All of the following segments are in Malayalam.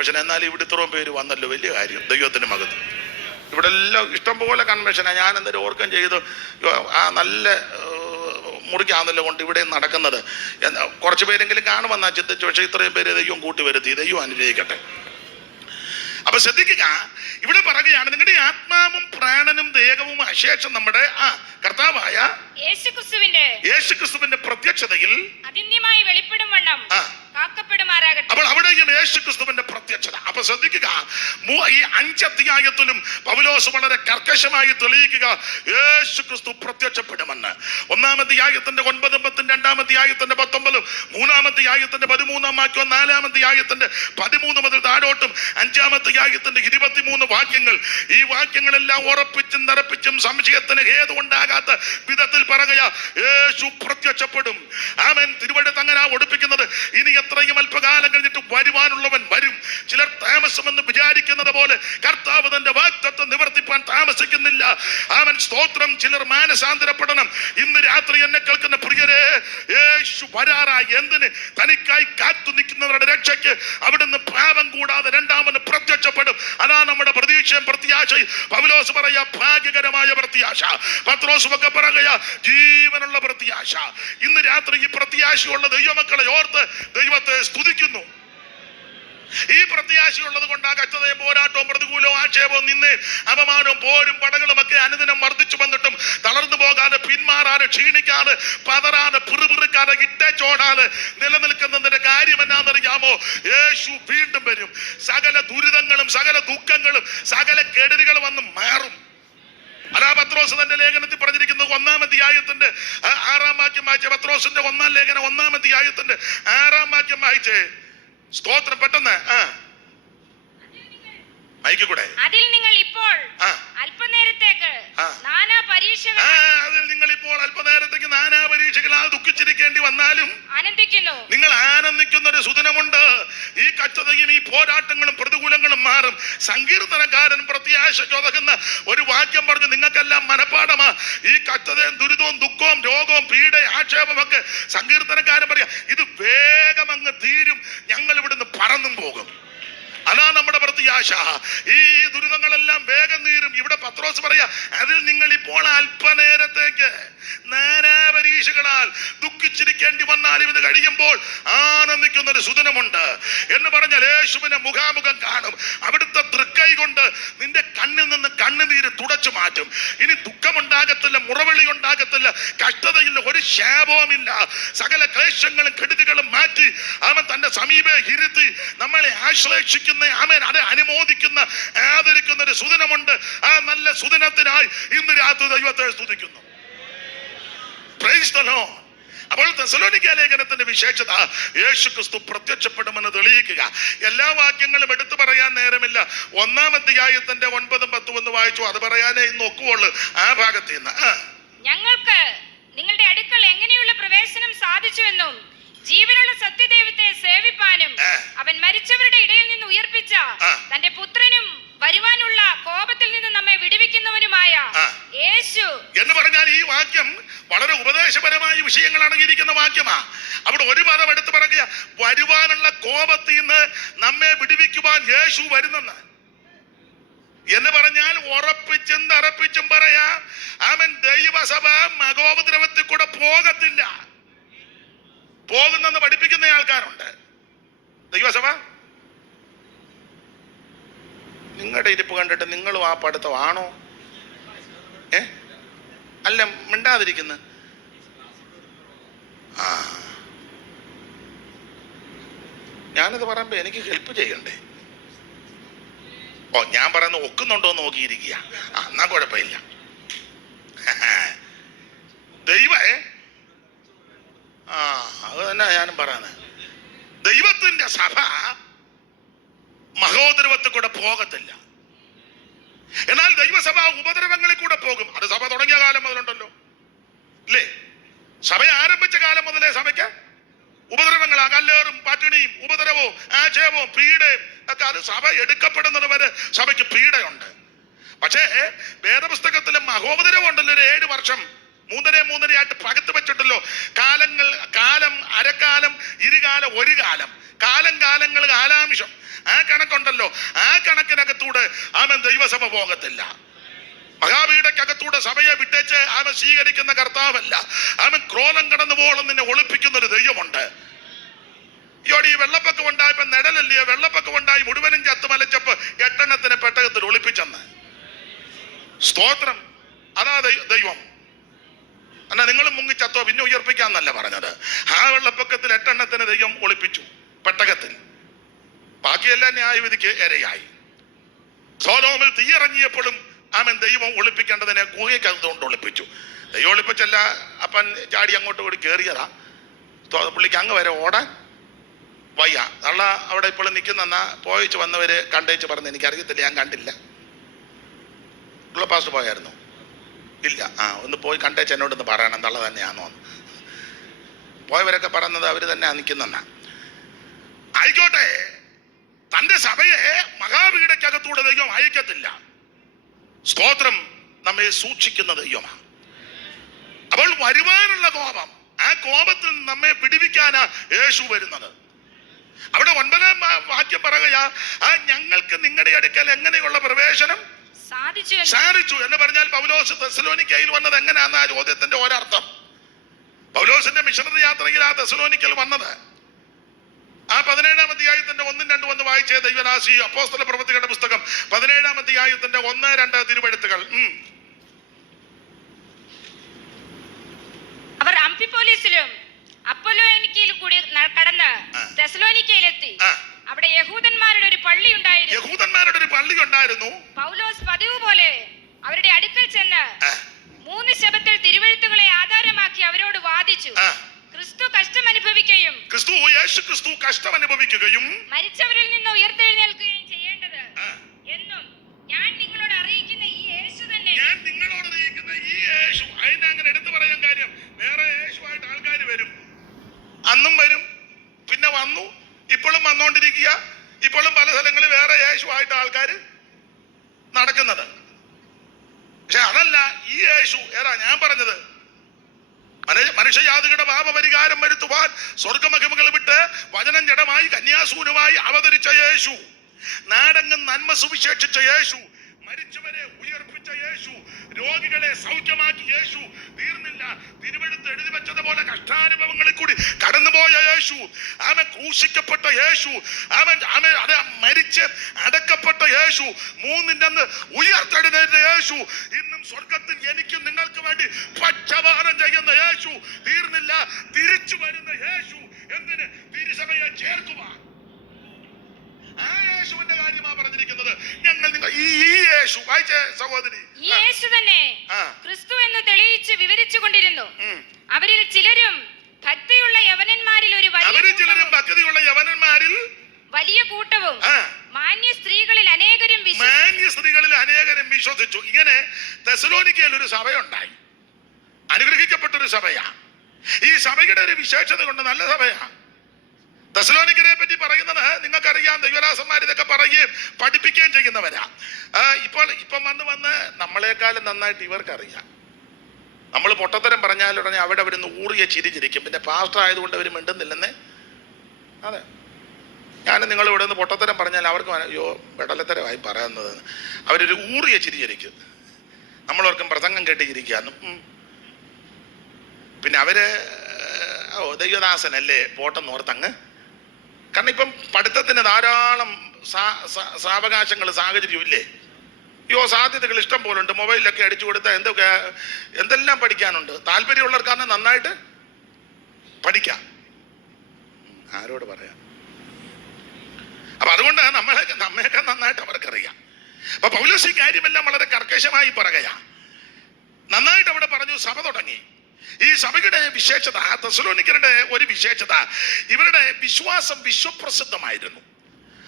കൺവെൻഷൻ. എന്നാൽ ഇവിടെ ഇത്രയും പേര് വന്നല്ലോ, വലിയ കാര്യം, ദൈവത്തിന് മകത്വം. ഇവിടെ എല്ലാം ഇഷ്ടംപോലെ കൺവെൻഷനാണ്. ഞാൻ എന്തൊരു ഓർക്കം ചെയ്തു, ആ നല്ല മുറിക്കാന്നല്ലോ കൊണ്ട് ഇവിടെ നടക്കുന്നത്. കുറച്ച് പേരെങ്കിലും കാണുമെന്നാ ചിന്തിച്ചു. പക്ഷേ ഇത്രയും പേര് ദൈവം കൂട്ടി വരുത്തി. ദൈവം അനുഗ്രഹിക്കട്ടെ. അപ്പൊ ശ്രദ്ധിക്കുക, ഇവിടെ പറയുകയാണ്, നിങ്ങളുടെ ആത്മാവും പ്രാണനും ദേഹവും അശേഷം നമ്മുടെ കർത്താവായ യേശുക്രിസ്തുവിന്റെ പ്രത്യക്ഷതയിൽ അതിന്യമായി വെളിപ്പെടും വണ്ണം കാക്കപ്പെടുമാറാകട്ടെ. അപ്പോൾ അവിടെയും യേശുക്രിസ്തുവിന്റെ പ്രത്യക്ഷത. അപ്പൊ ശ്രദ്ധിക്കുക, ഈ 5 അധ്യായത്തിലും പൗലോസ് വളരെ കർക്കശമായി തെളിയിക്കുക യേശുക്രിസ്തു പ്രത്യക്ഷപ്പെടുമെന്ന്. 1-ാം അധ്യായത്തിന്റെ 9, 10, 2-ാം അധ്യായത്തിന്റെ 19, 3-ാം അധ്യായത്തിന്റെ 13-ാം വാക്യം, 4-ാം അധ്യായത്തിന്റെ 13 മുതൽ താഴോട്ടും 5-ാം അധ്യായത്തിന്റെ 23 വാക്യങ്ങൾ. ഈ വാക്യങ്ങളെല്ലാം ഉറപ്പിച്ചും നിറപ്പിച്ചും സംശയത്തിന് ഹേതു ഉണ്ടാകാത്ത വിധത്തിൽ പറയുക, യേശു പ്രത്യക്ഷപ്പെടും. ആമേൻ. തിരുവഴുത്ത് അങ്ങനെ ഒടുപ്പിക്കുന്നത്, ഇനി എത്രയും അല്പകാലം കഴിഞ്ഞിട്ട് വരുവാനുള്ളവൻ വരും. ചിലർ താമസമെന്ന് വിചാരിക്കുന്നത് പോലെ കർത്താവ് തന്റെ വാഗ്ദത്തം നിവർത്തിപ്പാൻ താമസിക്കുന്നില്ല. ആമേൻ, സ്തോത്രം. ചിലർ മാനസാന്തരപ്പെടണം. ഇന്ന് രാത്രി എന്നെ കേൾക്കുന്ന പ്രിയരെ, യേശു വരാറായി. എന്തിന്? തനിക്കായി കാത്തു നിൽക്കുന്നവരുടെ രക്ഷയ്ക്ക് അവിടുന്ന് പാപം കൂടാതെ രണ്ടാമത് പ്രത്യക്ഷപ്പെടും. അതാ നമ്മുടെ പ്രതീക്ഷയും പ്രത്യാശയും. പൗലോസ് പറയാ ഭാഗ്യകരമായ പ്രത്യാശ. പത്രോസ് ഒക്കെ പറയുക ജീവനുള്ള പ്രത്യാശ. ഇന്ന് രാത്രി ഈ പ്രത്യാശയുള്ള ദൈവമക്കളെ ഓർത്ത് ദൈവത്തെ സ്തുതിക്കുന്നു. ഈ പ്രത്യാശയുള്ളത് കൊണ്ട് ആ കഷ്ടതയും പോരാട്ടവും പ്രതികൂലവും ആക്ഷേപവും നിന്നേ അപമാനവും പോരും പടകളും ഒക്കെ അനുദിനം വർദ്ധിച്ചു വന്നിട്ടും തളർന്നു പോകാതെ, പിന്മാറാതെ, ക്ഷീണിക്കാതെ, പതറാതെ, പിറുപിറുക്കാതെ, ഇട്ടേച്ചോടാതെ നിലനിൽക്കുന്നതിന്റെ കാര്യം എന്നാണെന്നറിയാമോ? യേശു വീണ്ടും വരും. സകല ദുരിതങ്ങളും സകല ദുഃഖങ്ങളും സകല കെടുതികളും വന്ന് മാറും. അതാ പത്രോസ് തന്റെ ലേഖനത്തിൽ പറഞ്ഞിരിക്കുന്നത്. 1-ാം അധ്യായത്തിന്റെ 6-ാം വാക്യം വായിച്ചേ. പത്രോസിന്റെ 1-ാം ലേഖനം 1-ാം അധ്യായത്തിന്റെ 6-ാം വാക്യം വായിച്ചേ. സ്തോത്രം. പെട്ടെന്ന് മൈക്കൂടെ. അതിൽ നിങ്ങൾ ഇപ്പോൾ അല്പനേരത്തേക്ക് നാനാ പരീക്ഷകളാൽ ദുഃഖിച്ചിരിക്കേണ്ടി വന്നാലും നിങ്ങൾ ആനന്ദിക്കുന്ന ഒരു സുദിനമുണ്ട്. ഈ കഷ്ടതയും ഈ പോരാട്ടങ്ങളും പ്രതികൂലങ്ങളും മാറും. സങ്കീർത്തനക്കാരൻ പ്രത്യാശയ്ക്കൊതകുന്ന ഒരു വാക്യം പറഞ്ഞു നിങ്ങൾക്കെല്ലാം മനപ്പാടമാ. ഈ കഷ്ടതയും ദുരിതവും ദുഃഖവും രോഗവും പീഡയും ആക്ഷേപവും ഒക്കെ സങ്കീർത്തനക്കാരൻ പറയാ, ഇത് വേഗം അങ്ങ് തീരും, ഞങ്ങൾ ഇവിടുന്ന് പറന്നും പോകും. അതാ നമ്മുടെ പ്രത്യാശ. ഈ ദുരിതങ്ങളെല്ലാം വേഗം തീരും. ഇവിടെ പത്രോസ് പറയാ, അതിൽ നിങ്ങൾ ഇപ്പോൾ അല്പനേരത്തേക്ക് നാനാ പരീക്ഷകളാൽ ദുഃഖിച്ചിരിക്കേണ്ടി വന്നാലും ഇത് കഴിയുമ്പോൾ ആനന്ദിക്കുന്ന ഒരു സുദിനമുണ്ട് എന്ന് പറഞ്ഞാൽ യേശുവിനെ മുഖാമുഖം കാണും. അവിടുത്തെ തൃക്കൈ കൊണ്ട് നിന്റെ കണ്ണിൽ നിന്ന് കണ്ണുനീര് തുടച്ചു മാറ്റും. ഇനി ദുഃഖമുണ്ടാകത്തില്ല, മുറവിളി ഉണ്ടാകത്തില്ല, കഷ്ടതയില്ല, ഒരു ശാപവുമില്ല. സകല ക്ലേശങ്ങളും കെടുതികളും മാറ്റി അവൻ തന്റെ സമീപേ ഇരുത്തി നമ്മളെ ആശ്ലേഷിക്കുന്ന, ആമേൻ, അത് അനുമോദിക്കുന്ന, ആദരിക്കുന്ന ഒരു സുദിനമുണ്ട്. ആ നല്ല സുദിനത്തിനായി ഇന്ന് രാത്രി ദൈവത്തെ സ്തുതിക്കുന്നു. Praise the Lord. അപ്പോൾ തെസ്സലോനിക്ക ലേഖനത്തിന്റെ വിശേഷത യേശുക്രിസ്തു പ്രത്യക്ഷപ്പെടുമെന്ന് തെളിയിക്കുക. എല്ലാ വാക്യങ്ങളും എടുത്തു പറയാൻ നേരമില്ല. 1-ാം അധ്യായത്തിന്റെ 9, 10 എന്ന് വായിച്ചു. അത് പറയാനേ ഇന്ന് ഒക്കുള്ളൂ. ആ ഭാഗത്ത് നിന്ന് ഞങ്ങൾക്ക് നിങ്ങളുടെ അടുക്കൽ എങ്ങനെയുള്ള പ്രവേശനം സാധിച്ചുവെന്നും ജീവനുള്ള സത്യദൈവത്തെ സേവിപ്പാനും അവൻ മരിച്ചവരുടെ ഇടയിൽ നിന്ന് ഉയർപ്പിച്ച തന്റെ പുത്രനും വരുവാനുള്ള കോപത്തിൽ നിന്ന് നമ്മെ വിടുവിക്കുന്നവനുമായ യേശു എന്ന് പറഞ്ഞാൽ ഈ വാക്യം വളരെ ഉപദേശപരമായ വിഷയങ്ങൾ അടങ്ങിയിരിക്കുന്ന വാക്യമാ. അവിടെ ഒരു പദം എടുത്ത് പറയുക, വരുവാനുള്ള കോപത്തിൽ നിന്ന് നമ്മെ വിടുവിക്കുവാൻ യേശു വരുന്നെന്ന് എന്ന് പറഞ്ഞാൽ ഉറപ്പിച്ചും തറപ്പിച്ചും പറയാ, ആമേൻ, ദൈവസഭ മഹോപദ്രവത്തിൽ കൂടെ പോകത്തില്ല. പോകുന്നെന്ന് പഠിപ്പിക്കുന്ന ആൾക്കാരുണ്ട്. ദൈവസഭ നിങ്ങളുടെ ഇരിപ്പ് കണ്ടിട്ട് നിങ്ങളും ആ പഠിത്തമാണോ? അല്ല, മിണ്ടാതിരിക്കുന്നു. ഞാനിത് പറയുമ്പോ എനിക്ക് ഹെൽപ്പ് ചെയ്യണ്ടേ? ഞാൻ പറയുന്ന ഒക്കുന്നുണ്ടോ എന്ന് നോക്കിയിരിക്കുക. എന്നാ കുഴപ്പമില്ല. അത് തന്നെ ഞാനും പറയുന്നത്. ദൈവത്തിന്റെ സഭ മഹോദരവത്തിൽ കൂടെ പോകത്തില്ല. എന്നാൽ ദൈവസഭ ഉപദ്രവങ്ങളിൽ കൂടെ പോകും. അത് സഭ തുടങ്ങിയ കാലം മുതലുണ്ടല്ലോ, അല്ലേ? സഭ ആരംഭിച്ച കാലം മുതലേ സഭയ്ക്ക് ഉപദ്രവങ്ങളാ. കല്ലേറും പട്ടിണിയും ഉപദ്രവവും ആക്ഷേപവും പീഡയും ഒക്കെ. അത് സഭ എടുക്കപ്പെടുന്നത് വരെ സഭയ്ക്ക് പീഡയുണ്ട്. പക്ഷേ വേദപുസ്തകത്തിലെ മഹോപദ്രവം ഉണ്ടല്ലോ, ഒരു 7 വർഷം 3.5 പകുത്ത് വെച്ചിട്ടല്ലോ. കാലം, അരക്കാലം, ഇരുകാലം, ഒരു കാലം. കാലങ്ങൾ കാലാംശം, ആ കണക്കുണ്ടല്ലോ, ആ കണക്കിനകത്തൂടെ അവൻ ദൈവസഭ പോകത്തില്ല. മഹാവീടക്കകത്തൂടെ സഭയെ വിട്ടേച്ച് അവൻ സ്വീകരിക്കുന്ന കർത്താവല്ല. അവൻ ക്രോധം കടന്നു പോകണം നിന്നെ ഒളിപ്പിക്കുന്ന ഒരു ദൈവമുണ്ട്. ഇയോടെ ഈ വെള്ളപ്പൊക്കം ഉണ്ടായപ്പോ നിഴലല്ലയോ, വെള്ളപ്പൊക്കം ഉണ്ടായി മുഴുവനും ചത്തുമലച്ചപ്പോ 8 എണ്ണത്തിന് പെട്ടകത്തിൽ ഒളിപ്പിച്ചെന്ന്. സ്തോത്രം. അതാ ദൈവം. എന്നാ നിങ്ങൾ മുങ്ങിച്ചത്തോ പിന്നെ ഉയർപ്പിക്കാന്നല്ല പറഞ്ഞത്. ആ വെള്ളപ്പൊക്കത്തിൽ 8 എണ്ണത്തിന് ദൈവം ഒളിപ്പിച്ചു പെട്ടകത്തിൽ. ബാക്കിയെല്ലാം ന്യായവിധിക്ക് ഇരയായി. സോദോമിൽ തീയിറങ്ങിയപ്പോഴും അവൻ ദൈവം ഒളിപ്പിക്കേണ്ടതിനെ ഗുഹയ്ക്കകത്തുകൊണ്ട് ഒളിപ്പിച്ചു. ദൈവം ഒളിപ്പിച്ചല്ല, അപ്പൻ ചാടി അങ്ങോട്ട് കൂടി കയറിയതാ. പുള്ളിക്ക് അങ്ങ് വരെ ഓടാൻ വയ്യ. തള്ള അവിടെ ഇപ്പോഴും നിൽക്കുന്ന പോയിച്ച് വന്നവര് കണ്ടേച്ച് പറഞ്ഞു, എനിക്കറിയത്തില്ല, ഞാൻ കണ്ടില്ല. ഉള്ള പാസ്റ്റ് പോയായിരുന്നു? ഇല്ല. ഒന്ന് പോയി കണ്ടേച്ച് എന്നോടൊന്ന് പറയണം തള്ള തന്നെയാണോ. പോയവരൊക്കെ പറഞ്ഞത് അവര് തന്നെ നിൽക്കുന്ന. ആയിക്കോട്ടെ, തന്റെ സഭയെ മഹാവീടക്കകത്തൂടെ ദൈവം അയക്കത്തില്ല. സ്തോത്രം. നമ്മെ സൂക്ഷിക്കുന്ന ദൈവമാണ്. അപ്പോൾ വരുവാനുള്ള കോപം, ആ കോപത്തിൽ നമ്മെ പിടിപ്പിക്കാനാ യേശു വരുന്നത്. അവിടെ 9-ാം വാക്യം പറയുകയാ, ഞങ്ങൾക്ക് നിങ്ങളുടെ അടുക്കൽ എങ്ങനെയുള്ള പ്രവേശനം സാധിച്ചു എന്ന് പറഞ്ഞാൽ പൗലോസ് തെസ്സലോനിക്കയിൽ വന്നത് എങ്ങനെയാന്ന് ആ ചോദ്യത്തിന്റെ ഒരർത്ഥം. പൗലോസിന്റെ മിഷണറി യാത്രയിൽ ആ തെസ്സലോനിക്കൽ വന്നത് ആ 17-ാം അധ്യായത്തിന്റെ 1-2 ഒന്ന് വായിച്ചേ ദൈവദാസി. അപ്പോസ്തല പ്രവൃത്തികളുടെ പുസ്തകം 17-ാം അധ്യായത്തിന്റെ 1-2 തിരുവെഴുത്തുകൾ. അവർ അംഫിപോലിസിലും അപ്പൊലോനിക്കയിലും കൂടി കടന്ന് തെസ്സലോനിക്കയിലെത്തി. അവിടെ യഹൂദന്മാരുടെ ഒരു പള്ളി ഉണ്ടായിരുന്നു. പൗലോസ് പതിവ് പോലെ അവരുടെ അടുക്കൽ ചെന്ന് 3 ശബ്ദത്തിൽ തിരുവെഴുത്തുകളെ ആധാരമാക്കി അവരോട് വാദിച്ചു. യേശു ക്രിസ്തു കഷ്ടം അനുഭവിക്കുകയും മരിച്ചവരിൽ നിന്ന് ഉയർത്തെഴുന്നേൽക്കുകയും ചെയ്യേണ്ടത് എന്നും ഞാൻ നിങ്ങളോട് അറിയിക്കുന്ന ഈ യേശു തന്നെ. അതിനെ അങ്ങനെ എടുത്തു പറയാൻ കാര്യം, വേറെ യേശുവായിട്ട് ആൾക്കാർ വരും. അന്നും വരും, പിന്നെ വന്നു, ഇപ്പോഴും വന്നുകൊണ്ടിരിക്കുക. ഇപ്പോഴും പല സ്ഥലങ്ങളിൽ വേറെ യേശുവായിട്ട് ആൾക്കാർ നടക്കുന്നത്. പക്ഷെ അതല്ല ഈ യേശു. ഏതാ ഞാൻ പറഞ്ഞത്? മനുഷ്യജാതികളുടെ പാപപരിഹാരം വരുത്തുവാൻ സ്വർഗമഹിമകൾ വിട്ട് വചനം ജഡമായി കന്യാസൂനുമായി അവതരിച്ച യേശു, നാടെങ്ങും നന്മ സുവിശേഷിച്ച യേശു, മരിച്ചവരെ ഉയർപ്പിച്ച യേശു, രോഗികളെ സൗഖ്യമാക്കി യേശു, തീർന്നില്ല, തിരുവെഴുത്ത് എഴുതി വെച്ചതുപോലെ കഷ്ടാനുഭവങ്ങളിൽ കൂടി കടന്നുപോയ യേശു, അവൻ ക്രൂശിക്കപ്പെട്ട യേശു, അവൻ മരിച്ച് അടക്കപ്പെട്ട യേശു, 3-ന്റെ അന്ന് ഉയർത്തെഴുന്നേറ്റ യേശു, ഇന്നും സ്വർഗത്തിൽ എനിക്കും നിങ്ങൾക്ക് വേണ്ടി പക്ഷപാതം ചെയ്യുന്ന യേശു, തീർന്നില്ല, തിരിച്ചു വരുന്ന യേശു. എന്തിന്? തിരുസഭയെ ചേർക്കുവാൻ. ആ യേശുവിന്റെ കാര്യമാ പറഞ്ഞിരിക്കുന്നത്. ഞങ്ങൾ ഈ യേശു വായിച്ച സഹോദരി, ഈ യേശു തന്നെ ക്രിസ്തു എന്ന് തെളിയിച്ച് വിവരിച്ചു കൊണ്ടിരുന്നു. അവരിൽ ചിലരും ഭക്തിയുള്ള യവനന്മാരിൽ വലിയ കൂട്ടവും മാന്യ സ്ത്രീകളിൽ അനേകരും വിശ്വസിച്ചു. ഇങ്ങനെ തെസ്സലോനിക്കയിൽ ഒരു സഭയുണ്ടായി, അനുഗ്രഹിക്കപ്പെട്ടൊരു സഭയാ. ഈ സഭയുടെ ഒരു വിശേഷത കൊണ്ട് നല്ല സഭയാ. തെസ്സലോനിക്കരെ പറ്റി പറയുന്നത് നിങ്ങൾക്കറിയാം. ദൈവദാസന്മാർ ഇതൊക്കെ പറയുകയും പഠിപ്പിക്കുകയും ചെയ്യുന്നവരാ. ഇപ്പം വന്ന് നമ്മളെക്കാളും നന്നായിട്ട് ഇവർക്കറിയാം. നമ്മൾ പൊട്ടത്തരം പറഞ്ഞാലുടനെ അവിടെ വരുന്ന ഊറിയ ചിരിച്ചിരിക്കും. പിന്നെ പാസ്റ്റർ ആയതുകൊണ്ട് അവർ മിണ്ടുന്നില്ലെന്നേ. അതെ, ഞാൻ നിങ്ങൾ ഇവിടെ നിന്ന് പൊട്ടത്തരം പറഞ്ഞാൽ അവർക്ക് അയ്യോ വെടലത്തരമായി പറയുന്നത്, അവരൊരു ഊറിയ ചിരിച്ചിരിക്കും. നമ്മളവർക്കും പ്രസംഗം കേട്ടിരിക്കാന്നും. പിന്നെ അവര് ദൈവദാസനല്ലേ പോട്ടെന്ന് ഓർത്തങ്ങ്. കാരണം ഇപ്പം പഠിത്തത്തിന് ധാരാളം സാവകാശങ്ങൾ സാഹചര്യം ഇല്ലേ. സാധ്യതകൾ ഇഷ്ടം പോലുണ്ട്. മൊബൈലിലൊക്കെ അടിച്ചു കൊടുത്താൽ എന്തെല്ലാം പഠിക്കാനുണ്ട്. താല്പര്യമുള്ളവർക്കാണ് നന്നായിട്ട് പഠിക്കാം. ആരോട് പറയാം? അപ്പൊ അതുകൊണ്ട് നമ്മയൊക്കെ നന്നായിട്ട് അവർക്കറിയാം. അപ്പൊ പൗലോസ് ഈ കാര്യമെല്ലാം വളരെ കർക്കശമായി പറയുകയാ. നന്നായിട്ട് അവിടെ പറഞ്ഞു. സഭ തുടങ്ങി. ഈ സഭയുടെ വിശേഷത, തെസ്സലോനിക്കരുടെ ഒരു വിശേഷത, ഇവരുടെ വിശ്വാസം വിശ്വപ്രസിദ്ധമായിരുന്നു.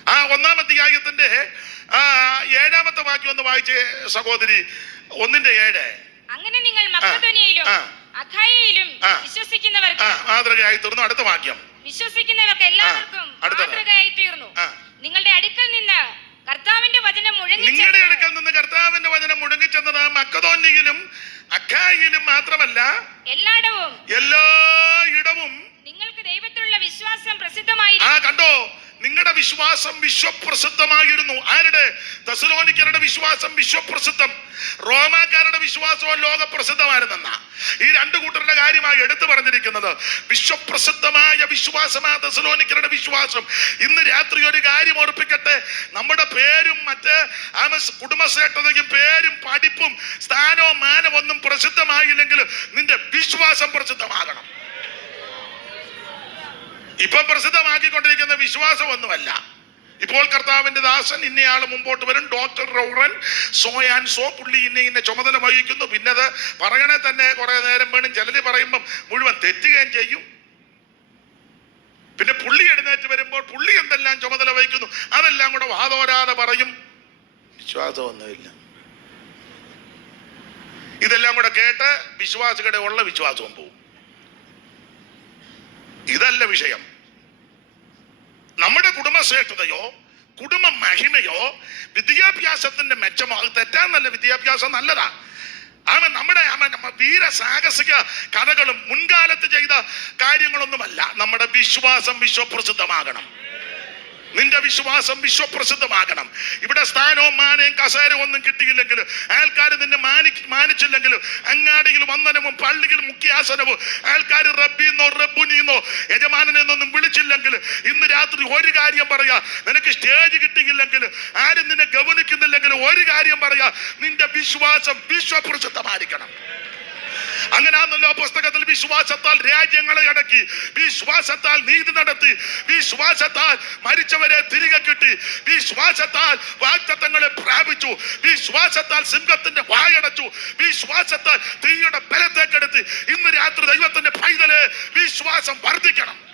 ആ 1-ാം അധ്യായത്തിന്റെ 7-ാമത്തെ വാക്യം ഒന്ന് വായിച്ചേ സഹോദരി. 1:7. അങ്ങനെ നിങ്ങൾ മക്കെദോന്യയിലും അഖായയിലും വിശ്വസിക്കുന്നവർക്ക് മാതൃകയായി തീർന്നു. അടുത്ത വാക്യം. വിശ്വസിക്കുന്നവർക്ക് എല്ലാവർക്കും മാതൃകയായി തീർന്നു. നിങ്ങളുടെ അടുക്കൽ നിന്ന് കർത്താവിന്റെ വചനം മുഴങ്ങിച്ചെന്നത് മക്കെദോന്യയിലും അഖായയിലും മാത്രമല്ല എല്ലായിടവും നിങ്ങൾക്ക് ദൈവത്തിലുള്ള വിശ്വാസം വിശ്വാസം പ്രസിദ്ധമായിരുന്നു. കണ്ടോ, നിങ്ങളുടെ വിശ്വാസം വിശ്വപ്രസിദ്ധമായിരുന്നു. ആരുടെ? തെസ്സലോനിക്കരുടെ വിശ്വാസം വിശ്വപ്രസിദ്ധം, റോമാക്കാരുടെ വിശ്വാസവും ലോകപ്രസിദ്ധമായിരുന്നെന്നാ. ഈ രണ്ടു കൂട്ടരുടെ കാര്യമായി എടുത്തു പറഞ്ഞിരിക്കുന്നത്. വിശ്വപ്രസിദ്ധമായ വിശ്വാസമാ തെസ്സലോനിക്കരുടെ വിശ്വാസം. ഇന്ന് രാത്രി ഒരു കാര്യം ഓർപ്പിക്കട്ടെ, നമ്മുടെ പേരും മറ്റ് കുടുംബശ്രേഷ്ഠതയും പേരും പഠിപ്പും സ്ഥാനവും മാനവും ഒന്നും പ്രസിദ്ധമായില്ലെങ്കിലും നിന്റെ വിശ്വാസം പ്രസിദ്ധമാകണം. ഇപ്പം പ്രസിദ്ധമാക്കിക്കൊണ്ടിരിക്കുന്ന വിശ്വാസം ഒന്നുമല്ല. ഇപ്പോൾ കർത്താവിന്റെ ദാസൻ ഇന്നയാള് മുമ്പോട്ട് വരും, ഡോക്ടർ റൗറൻ സോ പുള്ളി ഇന്ന ചുമതല വഹിക്കുന്നു. പിന്നെ അത് പറയണേ തന്നെ കുറെ നേരം വേണം. ചിലര് പറയുമ്പം മുഴുവൻ തെറ്റുകയും ചെയ്യും. പിന്നെ പുള്ളി എഴുന്നേറ്റ് വരുമ്പോൾ പുള്ളി എന്തെല്ലാം ചുമതല വഹിക്കുന്നു അതെല്ലാം കൂടെ വാതോരാതെ പറയും. വിശ്വാസമൊന്നുമില്ല. ഇതെല്ലാം കൂടെ കേട്ട് വിശ്വാസികളുടെ ഉള്ള വിശ്വാസവും പോവും. ഇതല്ല വിഷയം. നമ്മുടെ കുടുംബശ്രേഷ്ഠതയോ കുടുംബ മഹിമയോ വിദ്യാഭ്യാസത്തിന്റെ മെച്ചമോ, അത് തെറ്റാന്നല്ല, വിദ്യാഭ്യാസം നല്ലതാ. നമ്മുടെ വീര സാഹസിക കഥകളും മുൻകാലത്ത് ചെയ്ത കാര്യങ്ങളൊന്നുമല്ല. നമ്മുടെ വിശ്വാസം വിശ്വപ്രസിദ്ധമാകണം. നിന്റെ വിശ്വാസം വിശ്വപ്രസിദ്ധമാകണം. ഇവിടെ സ്ഥാനവും മാനയും കസേരവും ഒന്നും കിട്ടിയില്ലെങ്കിലും, ആൾക്കാർ നിന്നെ മാനിച്ചില്ലെങ്കിലും, അങ്ങാടിയിൽ വന്ദനവും പള്ളിയിൽ മുഖ്യാസനവും ആൾക്കാർ റബ്ബിന്നോ റബ്ബുനിന്നോ യജമാനെന്നൊന്നും വിളിച്ചില്ലെങ്കിൽ, ഇന്ന് രാത്രി ഒരു കാര്യം പറയാ, നിനക്ക് സ്റ്റേജ് കിട്ടിയില്ലെങ്കിൽ, ആരും നിന്നെ ഗവനിക്കുന്നില്ലെങ്കിൽ ഒരു കാര്യം പറയാ, നിന്റെ വിശ്വാസം വിശ്വപ്രസിദ്ധമായിരിക്കണം. അങ്ങനെയാണല്ലോ പുസ്തകത്തിൽ വിശ്വാസത്താൽ രാജ്യങ്ങളെ അടക്കി, വിശ്വാസത്താൽ നീതി നടത്തി, വിശ്വാസത്താൽ മരിച്ചവരെ തിരികെ കിട്ടി, വിശ്വാസത്താൽ വാഗ്ദത്തങ്ങളെ പ്രാപിച്ചു, വിശ്വാസത്താൽ സിംഹത്തിന്റെ വായടച്ചു, വിശ്വാസത്താൽ തീയുടെ ബലത്തേക്കെടുത്തി. ഇന്ന് രാത്രി ദൈവത്തിന്റെ പൈതലെ വിശ്വാസം വർദ്ധിക്കണം.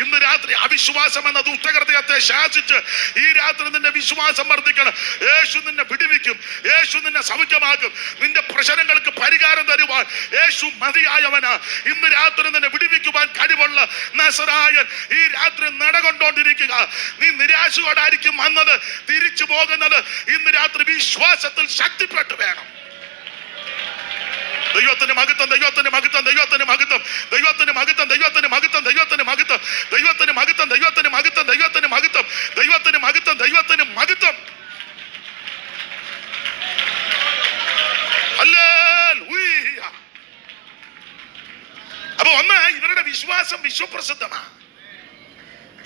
ഇന്ന് രാത്രി അവിശ്വാസം എന്നത് ഉത്തരഹൃദയത്തെ ശാസിച്ച് ഈ രാത്രി നിന്റെ വിശ്വാസം വർദ്ധിക്കണം. യേശു നിന്നെ വിടുവിക്കും, യേശു നിന്നെ സൗഖ്യമാക്കും, നിന്റെ പ്രശ്നങ്ങൾക്ക് പരിഹാരം തരുവാൻ യേശു മതിയായവനാ. ഇന്ന് രാത്രി നിന്നെ വിടുവിക്കുവാൻ കഴിവുള്ള നസറായൻ ഈ രാത്രി നടകൊണ്ടോണ്ടിരിക്കുക. നീ നിരാശയോടായിരിക്കും വന്നത്, തിരിച്ചു പോകുന്നത്. ഇന്ന് രാത്രി വിശ്വാസത്തിൽ ശക്തിപ്പെട്ടു വേണം. ദൈവത്തിന്റെ മഹത്വം, ദൈവത്തിന്റെ മഹത്വം, ദൈവത്തിന്റെ മഹത്വം, ദൈവത്തിന്റെ മഹത്വം, ദൈവത്തിന്റെ മഹത്വം, ദൈവത്തിന്റെ മഹത്വം, ദൈവത്തിന്റെ മഹത്വം, ദൈവത്തിന്റെ മഹത്വം, ദൈവത്തിന്റെ മഹത്വം, ദൈവത്തിന്റെ മഹത്വം, ദൈവത്തിന്റെ മഹത്വം. ഹല്ലേലൂയ. അപ്പൊ ഒന്ന്, ഇവരുടെ വിശ്വാസം വിശ്വപ്രസിദ്ധമാണ്.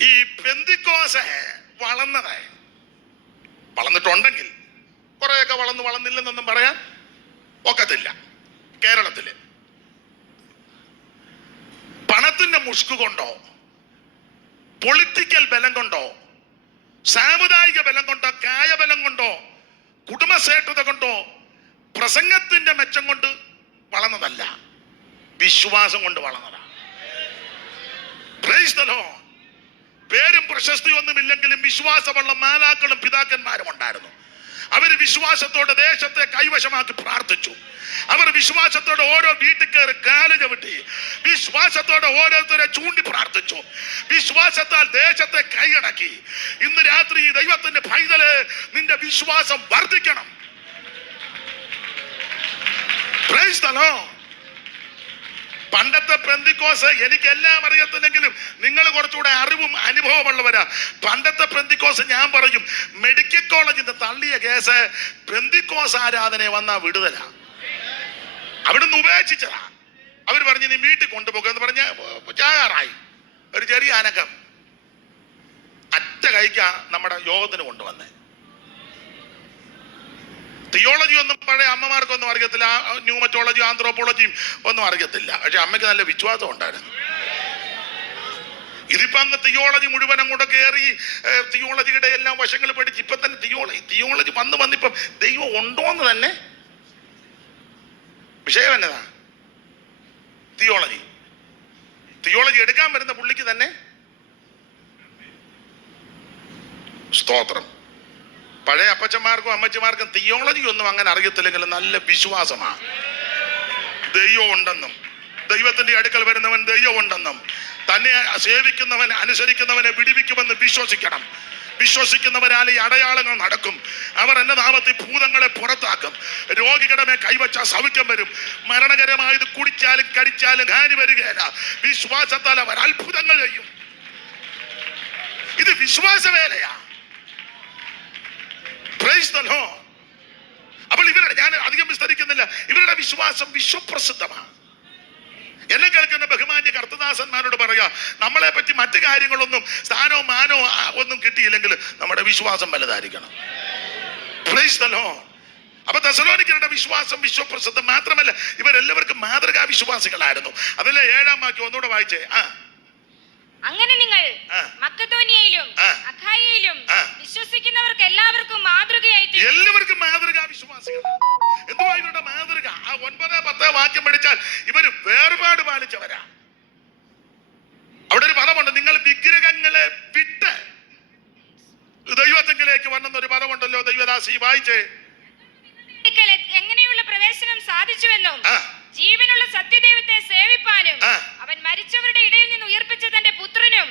ഈ പെന്തിക്കോസ് വളർന്നിട്ടുണ്ടെങ്കിൽ, കുറെയൊക്കെ വളർന്നില്ലെന്നൊന്നും പറയാൻ ഒക്കത്തില്ല. കേരളത്തില് പണത്തിന്റെ മുഷ്കു കൊണ്ടോ, പൊളിറ്റിക്കൽ ബലം കൊണ്ടോ, സാമുദായിക ബലം കൊണ്ടോ, കായബലം കൊണ്ടോ, കുടുംബശ്രേഷ്ഠത കൊണ്ടോ, പ്രസംഗത്തിന്റെ മെച്ചം കൊണ്ട് വളർന്നതല്ല, വിശ്വാസം കൊണ്ട് വളർന്നതാണ്. Praise the Lord. പേരും പ്രശസ്തിയൊന്നുമില്ലെങ്കിലും വിശ്വാസമുള്ള മാലാക്കളും പിതാക്കന്മാരും ഉണ്ടായിരുന്നു. അവർ വിശ്വാസത്തോടെ ദേശത്തെ കൈവശമാക്കി പ്രാർത്ഥിച്ചു. അവർ വിശ്വാസത്തോടെ ഓരോ വീട്ടിൽ കയറി കാല് ചവിട്ടി, വിശ്വാസത്തോടെ ഓരോരുത്തരെ ചൂണ്ടി പ്രാർത്ഥിച്ചു, വിശ്വാസത്താൽ ദേശത്തെ കൈയടക്കി. ഇന്ന് രാത്രി ദൈവത്തിന്റെ പൈതല്, നിന്റെ വിശ്വാസം വർദ്ധിക്കണം. Praise the Lord. പണ്ടത്തെ പെന്തിക്കോസ് എനിക്കെല്ലാം അറിയത്തില്ലെങ്കിലും നിങ്ങൾ കുറച്ചുകൂടെ അറിവും അനുഭവമുള്ളവരാ. പണ്ടത്തെ പെന്തിക്കോസ് ഞാൻ പറയും, മെഡിക്കൽ കോളേജിന്റെ തള്ളിയ കേസ് പെന്തിക്കോസ് ആരാധന വന്നാ വിടുതല. അവിടുന്ന് ഉപേക്ഷിച്ചതാ. അവർ പറഞ്ഞു നീ വീട്ടിൽ കൊണ്ടുപോകുക എന്ന് പറഞ്ഞ ചാകാറായി. ഒരു ചെറിയ അനക്കം അറ്റ കഴിക്ക നമ്മുടെ യോഗത്തിന് കൊണ്ടുവന്നേ. തിയോളജി ഒന്നും പഴയ അമ്മമാർക്കൊന്നും അറിയത്തില്ല, ന്യൂമറ്റോളജിയും ആന്ത്രോപോളജിയും ഒന്നും അറിയത്തില്ല. പക്ഷെ അമ്മയ്ക്ക് നല്ല വിശ്വാസം ഉണ്ടായിരുന്നു. ഇതിപ്പോ അന്ന് തിയോളജി മുഴുവൻ അങ്ങോട്ട് കയറി തിയോളജിയുടെ എല്ലാം വശങ്ങൾ പഠിച്ച് ഇപ്പൊ തന്നെ തിയോളജി വന്നിപ്പം ദൈവം ഉണ്ടോന്ന് തന്നെ വിഷയം എന്നതാ. തിയോളജി എടുക്കാൻ വരുന്ന പുള്ളിക്ക് തന്നെ സ്തോത്രം. പഴയ അപ്പച്ചന്മാർക്കും അമ്മച്ചിമാർക്കും തിയോളജി ഒന്നും അങ്ങനെ അറിയത്തില്ലെങ്കിലും നല്ല വിശ്വാസമാണ്. ദൈവം ഉണ്ടെന്നും, ദൈവത്തിന്റെ അടുക്കൽ വരുന്നവൻ ദൈവം ഉണ്ടെന്നും, തന്നെ സേവിക്കുന്നവൻ അനുസരിക്കുന്നവനെ വിടുവിക്കുമെന്ന് വിശ്വസിക്കണം. വിശ്വസിക്കുന്നവരാൽ ഈ അടയാളങ്ങൾ നടക്കും. അവർ എന്റെ നാമത്തിൽ ഭൂതങ്ങളെ പുറത്താക്കും. രോഗികളുടെ മേൽ കൈവച്ച സൗഖ്യം വരും. മരണകരമായത് കുടിച്ചാലും കടിച്ചാലും ഹാനി വരികയില്ല. വിശ്വാസത്താൽ അവർ അത്ഭുതങ്ങൾ ചെയ്യും. ഇത് വിശ്വാസവേലയാ. Praise the Lord. അപ്പോൾ ഇവരുടെ, ഞാൻ അധികം വിസ്തരിക്കുന്നില്ല, ഇവരുടെ വിശ്വാസം വിശ്വപ്രസിദ്ധമാണ്. എന്നെ കേൾക്കുന്ന ബഹുമാന്യ കർത്തദാസന്മാരോട് പറയാ, നമ്മളെ പറ്റി മറ്റു കാര്യങ്ങളൊന്നും സ്ഥാനോ മാനോ ഒന്നും കിട്ടിയില്ലെങ്കിൽ നമ്മുടെ വിശ്വാസം വലുതായിരിക്കണം. Praise the Lord. അപ്പൊ തെസ്സലോനിക്കരുടെ വിശ്വാസം വിശ്വപ്രസിദ്ധം മാത്രമല്ല, ഇവരെല്ലാവർക്കും മാതൃകാ വിശ്വാസികളായിരുന്നു. അതിലെ 7-ാം വാക്യം ഒന്നുകൂടെ വായിച്ചേ. അങ്ങനെ നിങ്ങൾ മക്കദോനിയയിലും അഖായയിലും വിശ്വസിക്കുന്നവർക്ക് എല്ലാവർക്കും മാതൃകയായി, എല്ലാവർക്കും മാതൃകാ വിശ്വാസികളാണ്. എന്തുവാ ഇവരുടെ മാതൃക? ആ 9-10 വാക്യം പഠിച്ചാൽ ഇവര് വേർപാട് പാലിച്ചവരാ. അവിടെ ഒരു പദമുണ്ട്, നിങ്ങൾ വിഗ്രഹങ്ങളെ വിട്ട് ദൈവത്തിലേക്ക് വന്നെന്നൊരു പദമുണ്ടല്ലോ. ദൈവദാസി വായിച്ചേ. എങ്ങനെയുള്ള പ്രവേശനം സാധിച്ചുവെന്നും ജീവനുള്ള സത്യദൈവത്തെ സേവിപ്പാനും അവൻ മരിച്ചവരുടെ ഇടയിൽ നിന്ന് ഉയർപ്പിച്ച തന്റെ പുത്രനും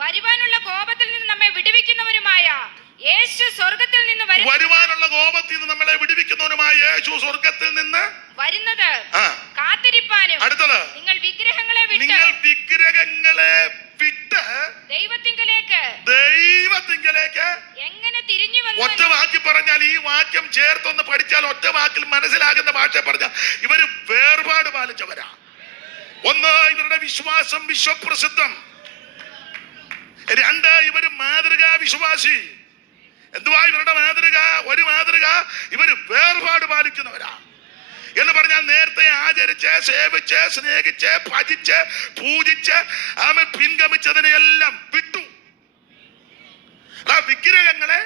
വരുവാനുള്ള കോപത്തിൽ നിന്ന് നമ്മെ വിടുവിക്കുന്നവരുമായ യേശു സ്വർഗത്തിൽ നിന്ന് വരുവാനുള്ള കോപത്തിൽ നിന്ന് നമ്മളെ വിടുവിക്കുന്നവനുമായ യേശു സ്വർഗത്തിൽ നിന്ന് വരുന്നത് കാത്തിരിപ്പാനും. അടുത്തത്, നിങ്ങൾ വിഗ്രഹങ്ങളെ വിട്ട് ദൈവത്തിങ്കലേക്ക് എങ്ങനെ തിരിഞ്ഞു വന്നു. ഒറ്റ വാക്കി പറഞ്ഞാൽ, ഈ വാക്യം ചേർത്തൊന്ന് പഠിച്ചാൽ ഒറ്റ വാക്കിൽ മനസ്സിലാകുന്ന ഭാഷ പറഞ്ഞാൽ ഇവര് വേർപാട് പാലിച്ചവരാ. ഒന്ന്, ഇവരുടെ വിശ്വാസം വിശ്വപ്രസിദ്ധം. 2, ഇവര് മാതൃകാ വിശ്വാസി. എന്തുവാ ഇവരുടെ മാതൃക? ഒരു മാതൃക, ഇവര് വേർപാട് പാലിക്കുന്നവരാ. എന്ന് പറഞ്ഞാൽ നേരത്തെ ആചരിച്ച് സേവിച്ച് സ്നേഹിച്ച് ഭജിച്ച് പൂജിച്ച് അവൻ പിൻഗമിച്ചതിനെല്ലാം വിട്ടു. ആ വിഗ്രഹങ്ങളെ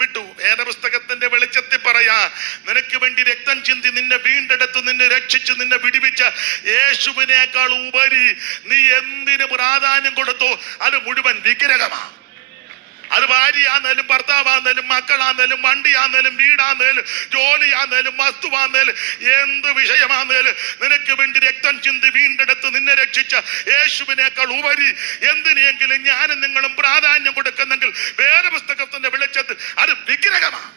വിട്ടു. വേദപുസ്തകത്തിന്റെ വെളിച്ചത്തിൽ പറയാ, നിനക്ക് വേണ്ടി രക്തം ചിന്തി നിന്നെ വീണ്ടെടുത്ത് നിന്നെ രക്ഷിച്ച് നിന്നെ വിടുവിച്ച യേശുവിനേക്കാൾ ഉപരി നീ എന്തിന് പ്രാധാന്യം കൊടുത്തു? അത് മുഴുവൻ വിഗ്രഹമാണ്. അത് ഭാര്യയാന്നേലും ഭർത്താവാന്നേലും മക്കളാന്നേലും വണ്ടിയാന്നേലും വീടാന്നേലും ജോലിയാന്നേലും വസ്തുവാന്നേലും എന്ത് വിഷയമാന്നേലും നിനക്ക് വേണ്ടി രക്തം ചിന്തി വീണ്ടെടുത്ത് നിന്നെ രക്ഷിച്ച യേശുവിനേക്കാൾ ഉപരി എന്തിനെങ്കിലും ഞാനും നിങ്ങളും പ്രാധാന്യം കൊടുക്കുന്നെങ്കിൽ വേദപുസ്തകത്തിന്റെ വെളിച്ചത്തിൽ അത് വിഗ്രഹമാണ്.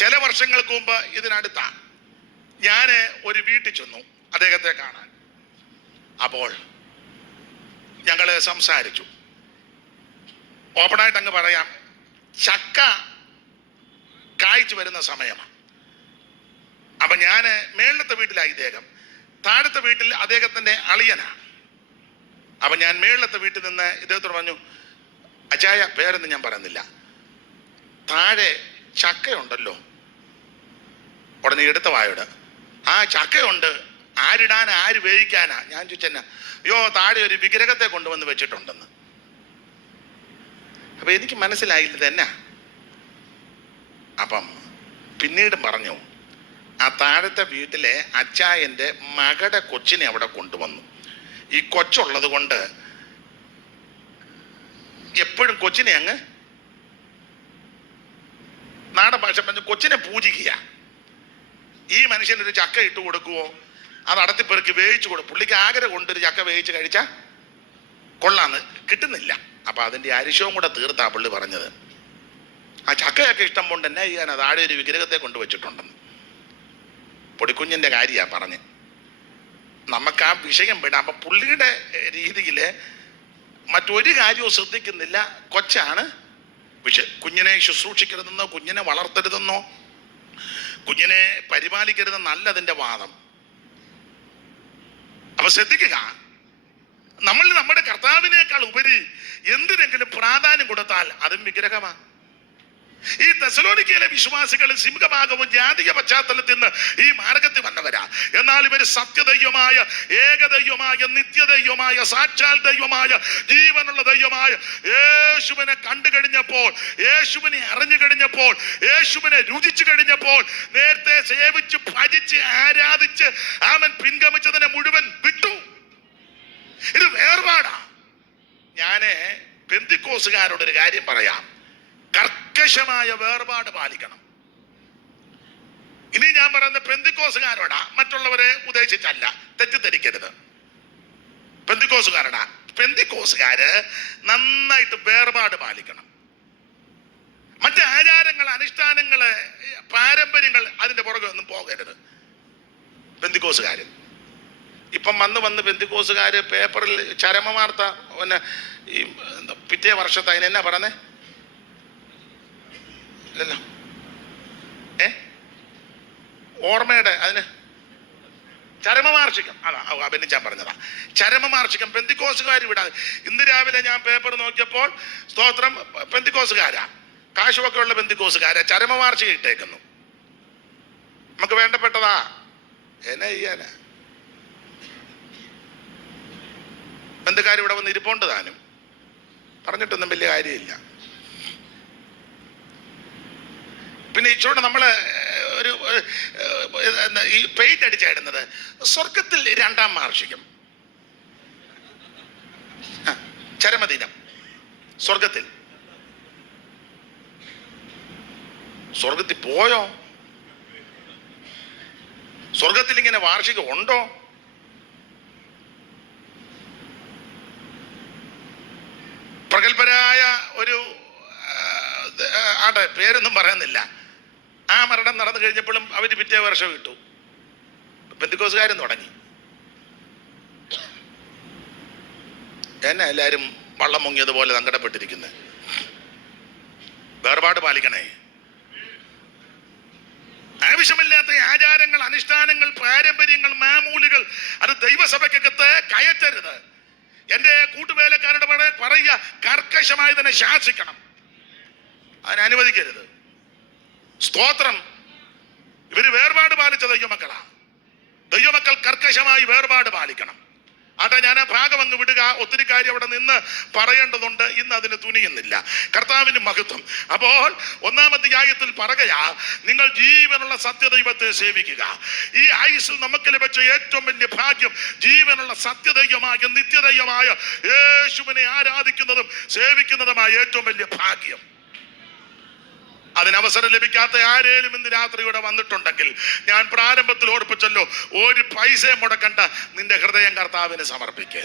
ചില വർഷങ്ങൾക്ക് മുമ്പ് ഇതിനടുത്ത ഞാന് ഒരു വീട്ടിൽ ചെന്നു അദ്ദേഹത്തെ കാണാൻ. അപ്പോൾ ഞങ്ങള് സംസാരിച്ചു. ഓപ്പണായിട്ട് അങ്ങ് പറയാം, ചക്ക കായ്ച്ചു വരുന്ന സമയമാണ്. അപ്പൊ ഞാന് മേളത്തെ വീട്ടിലായി ഇദ്ദേഹം, താഴത്തെ വീട്ടിൽ അദ്ദേഹത്തിന്റെ അളിയനാണ്. അപ്പൊ ഞാൻ മേളത്തെ വീട്ടിൽ നിന്ന് ഇദ്ദേഹത്തോട് പറഞ്ഞു, അച്ചായ, പേരൊന്നും ഞാൻ പറയുന്നില്ല, താഴെ ചക്കയുണ്ടല്ലോ. ഉടനെ എടുത്ത വായോട്, ആ ചക്കയുണ്ട്, ആരിടാൻ ആര് വേവിക്കാനാ? ഞാൻ ചോദിച്ചെന്നാ? അയ്യോ, താഴെ ഒരു വിഗ്രഹത്തെ കൊണ്ടുവന്ന് വെച്ചിട്ടുണ്ടെന്ന്. അപ്പൊ എനിക്ക് മനസ്സിലായില്ല തന്നെ. അപ്പം പിന്നീട് പറഞ്ഞു, ആ താഴത്തെ വീട്ടിലെ അച്ചായന്റെ മകളുടെ കൊച്ചിനെ അവിടെ കൊണ്ടുവന്നു. ഈ കൊച്ചുള്ളത് കൊണ്ട് എപ്പോഴും കൊച്ചിനെ അങ്ങ് നാടൻ ഭാഷ പറഞ്ഞ് കൊച്ചിനെ പൂജിക്കുക. ഈ മനുഷ്യനൊരു ചക്ക ഇട്ട് കൊടുക്കുവോ? അത് അടത്തിപ്പെറുക്കി വേവിച്ചു കൊടുക്കും. പുള്ളിക്ക് ആഗ്രഹം കൊണ്ടൊരു ചക്ക വേവിച്ച് കഴിച്ചാൽ കൊള്ളാന്ന്, കിട്ടുന്നില്ല. അപ്പൊ അതിന്റെ അരിശവും കൂടെ തീർത്താ പുള്ളി പറഞ്ഞത്. ആ ചക്കയൊക്കെ ഇഷ്ടം കൊണ്ട് എന്നാ ചെയ്യാൻ, താഴെ ഒരു വിഗ്രഹത്തെ കൊണ്ടുവച്ചിട്ടുണ്ടെന്ന്. പൊടിക്കുഞ്ഞിന്റെ കാര്യാ പറഞ്ഞ്. നമുക്ക് ആ വിഷയം വിടാം. അപ്പൊ പുള്ളിയുടെ രീതിയില് മറ്റൊരു കാര്യവും ശ്രദ്ധിക്കുന്നില്ല. കൊച്ചാണ് കുഞ്ഞിനെ ശുശ്രൂഷിക്കരുതെന്നോ കുഞ്ഞിനെ വളർത്തരുതെന്നോ കുഞ്ഞിനെ പരിപാലിക്കരുതെന്നല്ല അതിന്റെ വാദം. അപ്പൊ ശ്രദ്ധിക്കുക, നമ്മൾ നമ്മുടെ കർത്താവിനേക്കാൾ ഉപരി എന്തിനെങ്കിലും പ്രാധാന്യം കൊടുത്താൽ അതും വിഗ്രഹമാണ്. ഈ തെസ്സലോനിക്കയിലെ വിശ്വാസികൾ സിംഹഭാഗവും ജാതീയ പശ്ചാത്തലത്തിൽ നിന്ന് ഈ മാർഗത്തിൽ വന്നവരാ. എന്നാൽ ഇവർ സത്യദൈവമായ ഏകദൈവമായ നിത്യദൈവമായ സാക്ഷാൽ ദൈവമായ ജീവനുള്ള ദൈവമായ യേശുവിനെ കണ്ടു കഴിഞ്ഞപ്പോൾ, യേശുവിനെ അറിഞ്ഞു കഴിഞ്ഞപ്പോൾ, യേശുവിനെ രുചിച്ചു കഴിഞ്ഞപ്പോൾ, നേരത്തെ സേവിച്ച് ഭജിച്ച് ആരാധിച്ച് അവൻ പിൻഗമിച്ചതിനെ മുഴുവൻ വിട്ടു. ഇത് വേർപാടാ. ഞാന് പെന്തിക്കോസുകാരോടൊരു കാര്യം പറയാം, കർക്കശമായ വേർപാട് പാലിക്കണം. ഇനി ഞാൻ പറയുന്ന പെന്തിക്കോസുകാരോടാ, മറ്റുള്ളവരെ ഉദ്ദേശിച്ചല്ല, തെറ്റിദ്ധരിക്കരുത്. പെന്തിക്കോസുകാരോടാ. പെന്തിക്കോസുകാര് നന്നായിട്ട് വേർപാട് പാലിക്കണം. മറ്റ് ആചാരങ്ങൾ, അനുഷ്ഠാനങ്ങള്, പാരമ്പര്യങ്ങൾ അതിന്റെ പുറകെ ഒന്നും പോകരുത്. പെന്തിക്കോസുകാര് ഇപ്പം വന്ന് പെന്തിക്കോസുകാര് പേപ്പറിൽ ചരമ വാർത്ത, പിന്നെ ഈ പിറ്റേ വർഷത്തെ അതിനെന്നാ പറഞ്ഞേ ഇല്ലല്ലോ, ഓർമ്മയുടെ അതിന് ചരമവാർഷികം, അതാ അഭിനയിച്ചാൻ പറഞ്ഞതാ ചരമവാർഷികം. പെന്തിക്കോസുകാർ വിടാതെ ഇന്ന് രാവിലെ ഞാൻ പേപ്പർ നോക്കിയപ്പോൾ സ്തോത്രം പെന്തിക്കോസുകാരാ, കാശുമൊക്കെ ഉള്ള പെന്തിക്കോസുകാരാ ചരമവാർഷികം ഇട്ടേക്കുന്നു. നമുക്ക് വേണ്ടപ്പെട്ടതാ, എന്നാ ചെയ്യാനാ? ബന്ധുക്കാർ ഇവിടെ വന്ന് ഇരിപ്പുണ്ട് താനും, പറഞ്ഞിട്ടൊന്നും വലിയ കാര്യമില്ല. പിന്നെ ഇച്ചോടെ നമ്മള് ഒരു ഈ പെയിന്റ് അടിച്ചാടുന്നത് സ്വർഗത്തിൽ 2-ാം വാർഷികം, ചരമദിനം. സ്വർഗത്തിൽ പോയോ? സ്വർഗത്തിൽ ഇങ്ങനെ വാർഷികം ഉണ്ടോ? പ്രഗത്ഭരായ ഒരു ആട്ടെ, പേരൊന്നും പറയുന്നില്ല, ആ മരണം നടന്നു കഴിഞ്ഞപ്പോഴും അവര് പിറ്റേ വർഷം ഇട്ടു. പെന്തിക്കോസുകാരും തുടങ്ങി. എന്നെ എല്ലാരും വള്ളം മുങ്ങിയതുപോലെ സങ്കടപ്പെട്ടിരിക്കുന്നത്. വേർപാട് പാലിക്കണേ. ആവശ്യമില്ലാത്ത ആചാരങ്ങൾ, അനുഷ്ഠാനങ്ങൾ, പാരമ്പര്യങ്ങൾ, മാമൂലുകൾ അത് ദൈവസഭയ്ക്കകത്ത് കയറ്റരുത്. എന്റെ കൂട്ടുവേലക്കാരുടെ പറയുക, കർക്കശമായി തന്നെ ശാസിക്കണം, അതിനനുവദിക്കരുത്. സ്തോത്രം. ഇവര് വേർപാട് പാലിച്ച ദൈവമക്കളാ. ദൈവമക്കൾ കർക്കശമായി വേർപാട് പാലിക്കണം. ആട്ടെ, ഞാൻ ആ ഭാഗം അങ്ങ് വിടുക. ഒത്തിരി കാര്യം അവിടെ നിന്ന് പറയേണ്ടതുണ്ട്, ഇന്ന് അതിന് തുനിയുന്നില്ല. കർത്താവിന് മഹത്വം. അപ്പോൾ 1-ാം അധ്യായത്തിൽ പറയുകയാ, നിങ്ങൾ ജീവനുള്ള സത്യദൈവത്തെ സേവിക്കുക. ഈ ആയുസ്സിൽ നമുക്ക് ലഭിച്ച ഏറ്റവും വലിയ ഭാഗ്യം ജീവനുള്ള സത്യദൈവമായ നിത്യദൈവമായ യേശുവിനെ ആരാധിക്കുന്നതും സേവിക്കുന്നതുമായ ഏറ്റവും വലിയ ഭാഗ്യം. അതിനവസരം ലഭിക്കാത്ത ആരേലും ഇന്ന് രാത്രി ഇവിടെ വന്നിട്ടുണ്ടെങ്കിൽ ഞാൻ പ്രാരംഭത്തിൽ ഓർപ്പിച്ചല്ലോ, ഒരു പൈസ മുടക്കണ്ട, നിന്റെ ഹൃദയം കർത്താവിന് സമർപ്പിക്കുക.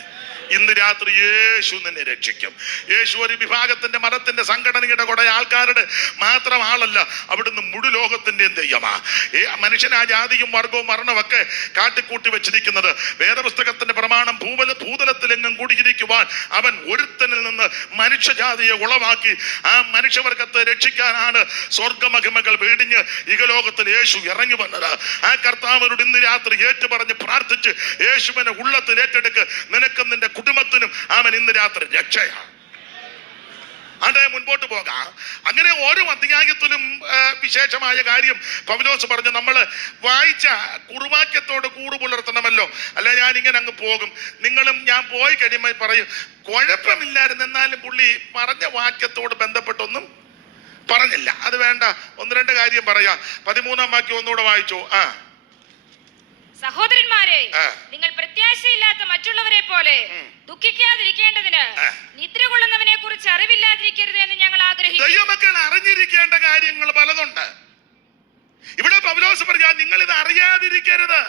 ഇന്ന് രാത്രി യേശു നിന്നെ രക്ഷിക്കും. യേശു ഒരു വിഭാഗത്തിന്റെ, മതത്തിന്റെ, സംഘടനയുടെ കുറെ ആൾക്കാരുടെ മാത്രം ആളല്ല, അവിടുന്ന് മുഴു ലോകത്തിന്റെയും ദൈവമാ. മനുഷ്യനാ ജാതിയും വർഗവും വർണ്ണമൊക്കെ കാട്ടിക്കൂട്ടി വെച്ചിരിക്കുന്നത്. വേദപുസ്തകത്തിന്റെ പ്രമാണം ഭൂതലത്തിലെങ്ങും കൂടിയിരിക്കുവാൻ അവൻ ഒരുത്തനിൽ നിന്ന് മനുഷ്യജാതിയെ ഉളവാക്കി ആ മനുഷ്യവർഗത്തെ രക്ഷിക്കാനാണ് സ്വർഗമഹിമകൾ വീടിഞ്ഞ് ഇഹലോകത്തിൽ യേശു ഇറങ്ങി വന്നത്. ആ കർത്താവിനോട് ഇന്ന് രാത്രി ഏറ്റുപറഞ്ഞ് പ്രാർത്ഥിച്ച് യേശുവിനെ ഉള്ളത്തിൽ ഏറ്റെടുക്ക്. നിനക്കും നിന്റെ കുടുംബത്തിനും അവൻ ഇന്ന് രാത്രി രക്ഷയാണ്. അതെ, മുൻപോട്ട് പോകാം. അങ്ങനെ ഓരോ അധ്യായത്തിലും വിശേഷമായ കാര്യം പൗലോസ് പറഞ്ഞു. നമ്മൾ വായിച്ച കുറുവാക്യത്തോട് കൂറ് പുലർത്തണമല്ലോ, അല്ല ഞാൻ ഇങ്ങനെ അങ്ങ് പോകും. നിങ്ങളും ഞാൻ പോയി കഴിയുമ്പോൾ പറയും കുഴപ്പമില്ലായിരുന്നു, എന്നാലും പുള്ളി പറഞ്ഞ വാക്യത്തോട് ബന്ധപ്പെട്ടൊന്നും പറഞ്ഞില്ല. അത് വേണ്ട, 1-2 കാര്യം പറയാം. 13-ാം വാക്യം ഒന്നുകൂടെ വായിച്ചോ. സഹോദരന്മാരെ, നിങ്ങൾ പ്രത്യാശയില്ലാത്ത മറ്റുള്ളവരെ പോലെ ദുഃഖിക്കാതിരിക്കേണ്ടതിന് നിദ്ര കൊള്ളുന്നവനെ കുറിച്ച് അറിവില്ലാതിരിക്കരുത് എന്ന് ഞങ്ങൾ ആഗ്രഹിക്കുന്നു. ദൈവമക്കൾ അറിഞ്ഞിരിക്കേണ്ട കാര്യങ്ങൾ പലതുണ്ട്. ഇവിടെ പൗലോസ് പറഞ്ഞാൽ നിങ്ങൾ ഇത് അറിയാതിരിക്കരുത്.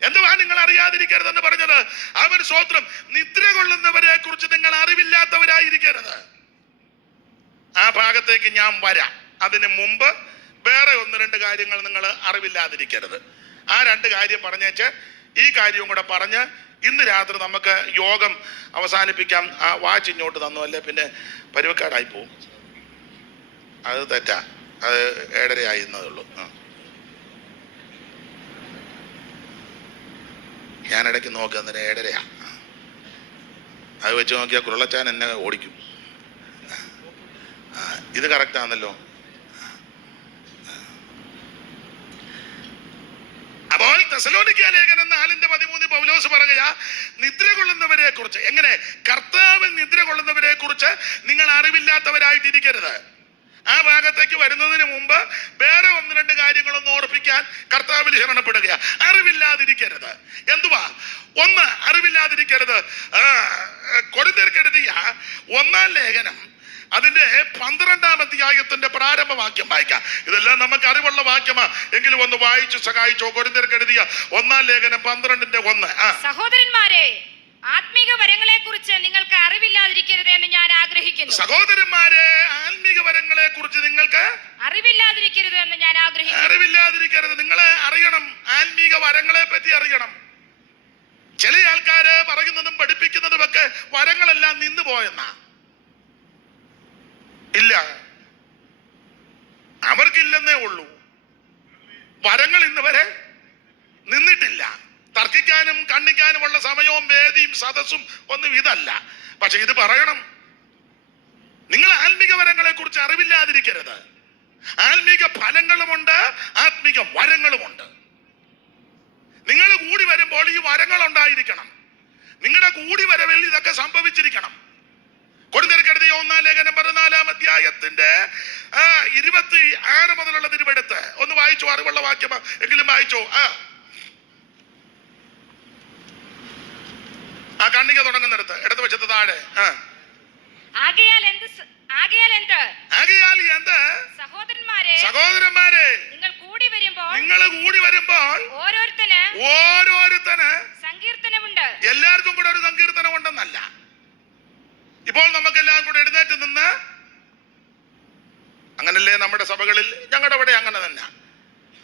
എന്തുവാ നിങ്ങൾ അറിയാതിരിക്കരുത് എന്ന് പറഞ്ഞത്? അവൻ സ്തോത്രം, നിദ്ര കൊള്ളുന്നവരെ കുറിച്ച് നിങ്ങൾ അറിവില്ലാത്തവരായിരിക്കരുത്. ആ ഭാഗത്തേക്ക് ഞാൻ വരാം. അതിന് മുമ്പ് വേറെ 1-2 കാര്യങ്ങൾ നിങ്ങൾ അറിവില്ലാതിരിക്കരുത്. ആ 2 കാര്യം പറഞ്ഞേച്ച് ഈ കാര്യവും കൂടെ പറഞ്ഞ് ഇന്ന് രാത്രി നമുക്ക് യോഗം അവസാനിപ്പിക്കാം. ആ വാച്ച് ഇങ്ങോട്ട് തന്നു, അല്ലേ പിന്നെ പരുവക്കാടായി പോവും. അത് തെറ്റാ, അത് 7:30 ആയിരുന്നതുള്ളൂ. ഞാനിടയ്ക്ക് നോക്കുക, അന്നേരം 7:30. അത് വെച്ച് നോക്കിയാൽ കുരുളച്ചാൻ എന്നെ ഓടിക്കും. ഇത് കറക്റ്റ് ആണല്ലോ. അപ്പോൾ തെസ്സലോനിക്ക ലേഖനം 4:13 പൗലോസ് പറയുക, നിദ്ര കൊള്ളുന്നവരെ കുറിച്ച്. എങ്ങനെ? കർത്താവിൽ നിദ്ര കൊള്ളുന്നവരെ കുറിച്ച് നിങ്ങൾ അറിവില്ലാത്തവരായിട്ടിരിക്കരുത്. ആ ഭാഗത്തേക്ക് വരുന്നതിന് മുമ്പ് വേറെ 1-2 കാര്യങ്ങളൊന്ന് ഓർപ്പിക്കാൻ കർത്താവിൽ ശരണപ്പെടുക. അറിവില്ലാതിരിക്കരുത്. എന്തുവാ? 1, അറിവില്ലാതിരിക്കരുത്. കൊരിന്ത്യർക്ക് എഴുതിയ 1-ാം ലേഖനം അതിന്റെ 12-ാം അധ്യായത്തിന്റെ പ്രാരംഭ വാക്യം വായിക്കാം. ഇതെല്ലാം നമുക്ക് അറിവുള്ള വാക്യമാ, എങ്കിലും ഒന്ന് വായിച്ചു സഹായിച്ചോ. കൊരിന്ത്യർക്ക് എഴുതിയ 1-ാം ലേഖനം 12:1. സഹോദരന്മാരെ, ആത്മീക വരങ്ങളെ കുറിച്ച് സഹോദരന്മാരെ, ആത്മീക വരങ്ങളെ കുറിച്ച് നിങ്ങൾക്ക് അറിവില്ലാതിരിക്കരുത് എന്ന് ഞാൻ ആഗ്രഹിക്കുന്നു. അറിവില്ലാതിരിക്കരുത്. നിങ്ങളെ അറിയണം, ആത്മീക വരങ്ങളെ പറ്റി അറിയണം. ചില ആൾക്കാര് പറയുന്നതും പഠിപ്പിക്കുന്നതും ഒക്കെ വരങ്ങളെല്ലാം നിന്നു പോയെന്നാ. ഇല്ല, അവർക്കില്ലെന്നേ ഉള്ളൂ. വരങ്ങൾ ഇന്ന് വരെ നിന്നിട്ടില്ല. തർക്കിക്കാനും കണ്ണിക്കാനുമുള്ള സമയവും വേദിയും സദസ്സും ഒന്നും ഇതല്ല. പക്ഷെ ഇത് പറയണം. നിങ്ങൾ ആത്മീക വരങ്ങളെ കുറിച്ച് അറിവില്ലാതിരിക്കരുത്. ആത്മീക ഫലങ്ങളുമുണ്ട്, ആത്മീക വരങ്ങളുമുണ്ട്. നിങ്ങൾ കൂടി വരുമ്പോൾ ഈ വരങ്ങൾ ഉണ്ടായിരിക്കണം. നിങ്ങളുടെ കൂടി വരവിൽ ഇതൊക്കെ സംഭവിച്ചിരിക്കണം. കൊരിന്ത്യർക്കെഴുതിയ 1-ാം ലേഖനം 14-ാം അധ്യായത്തിന്റെ 26 മുതലുള്ള തിരുവെടുത്ത് ഒന്ന് വായിച്ചോ. അറിവുള്ള വാക്യം എങ്കിലും വായിച്ചോ. ആ കണ്ണിക തുടങ്ങുന്നിടത്ത് ഇടത് വശത്ത് താഴെ. ആകയാൽ എന്ത് സഹോദരന്മാരെ, നിങ്ങൾ കൂടി വരുമ്പോൾ ഓരോരുത്തന് സങ്കീർത്തനമുണ്ട്. എല്ലാവർക്കും കൂടെ ഒരു സങ്കീർത്തനം ഉണ്ടെന്നല്ല. ഇപ്പോൾ നമുക്കെല്ലാം കൂടെ എഴുന്നേറ്റ് നിന്ന്, അങ്ങനല്ലേ നമ്മുടെ സഭകളിൽ, ഞങ്ങളുടെ അവിടെ അങ്ങനെ തന്നെ.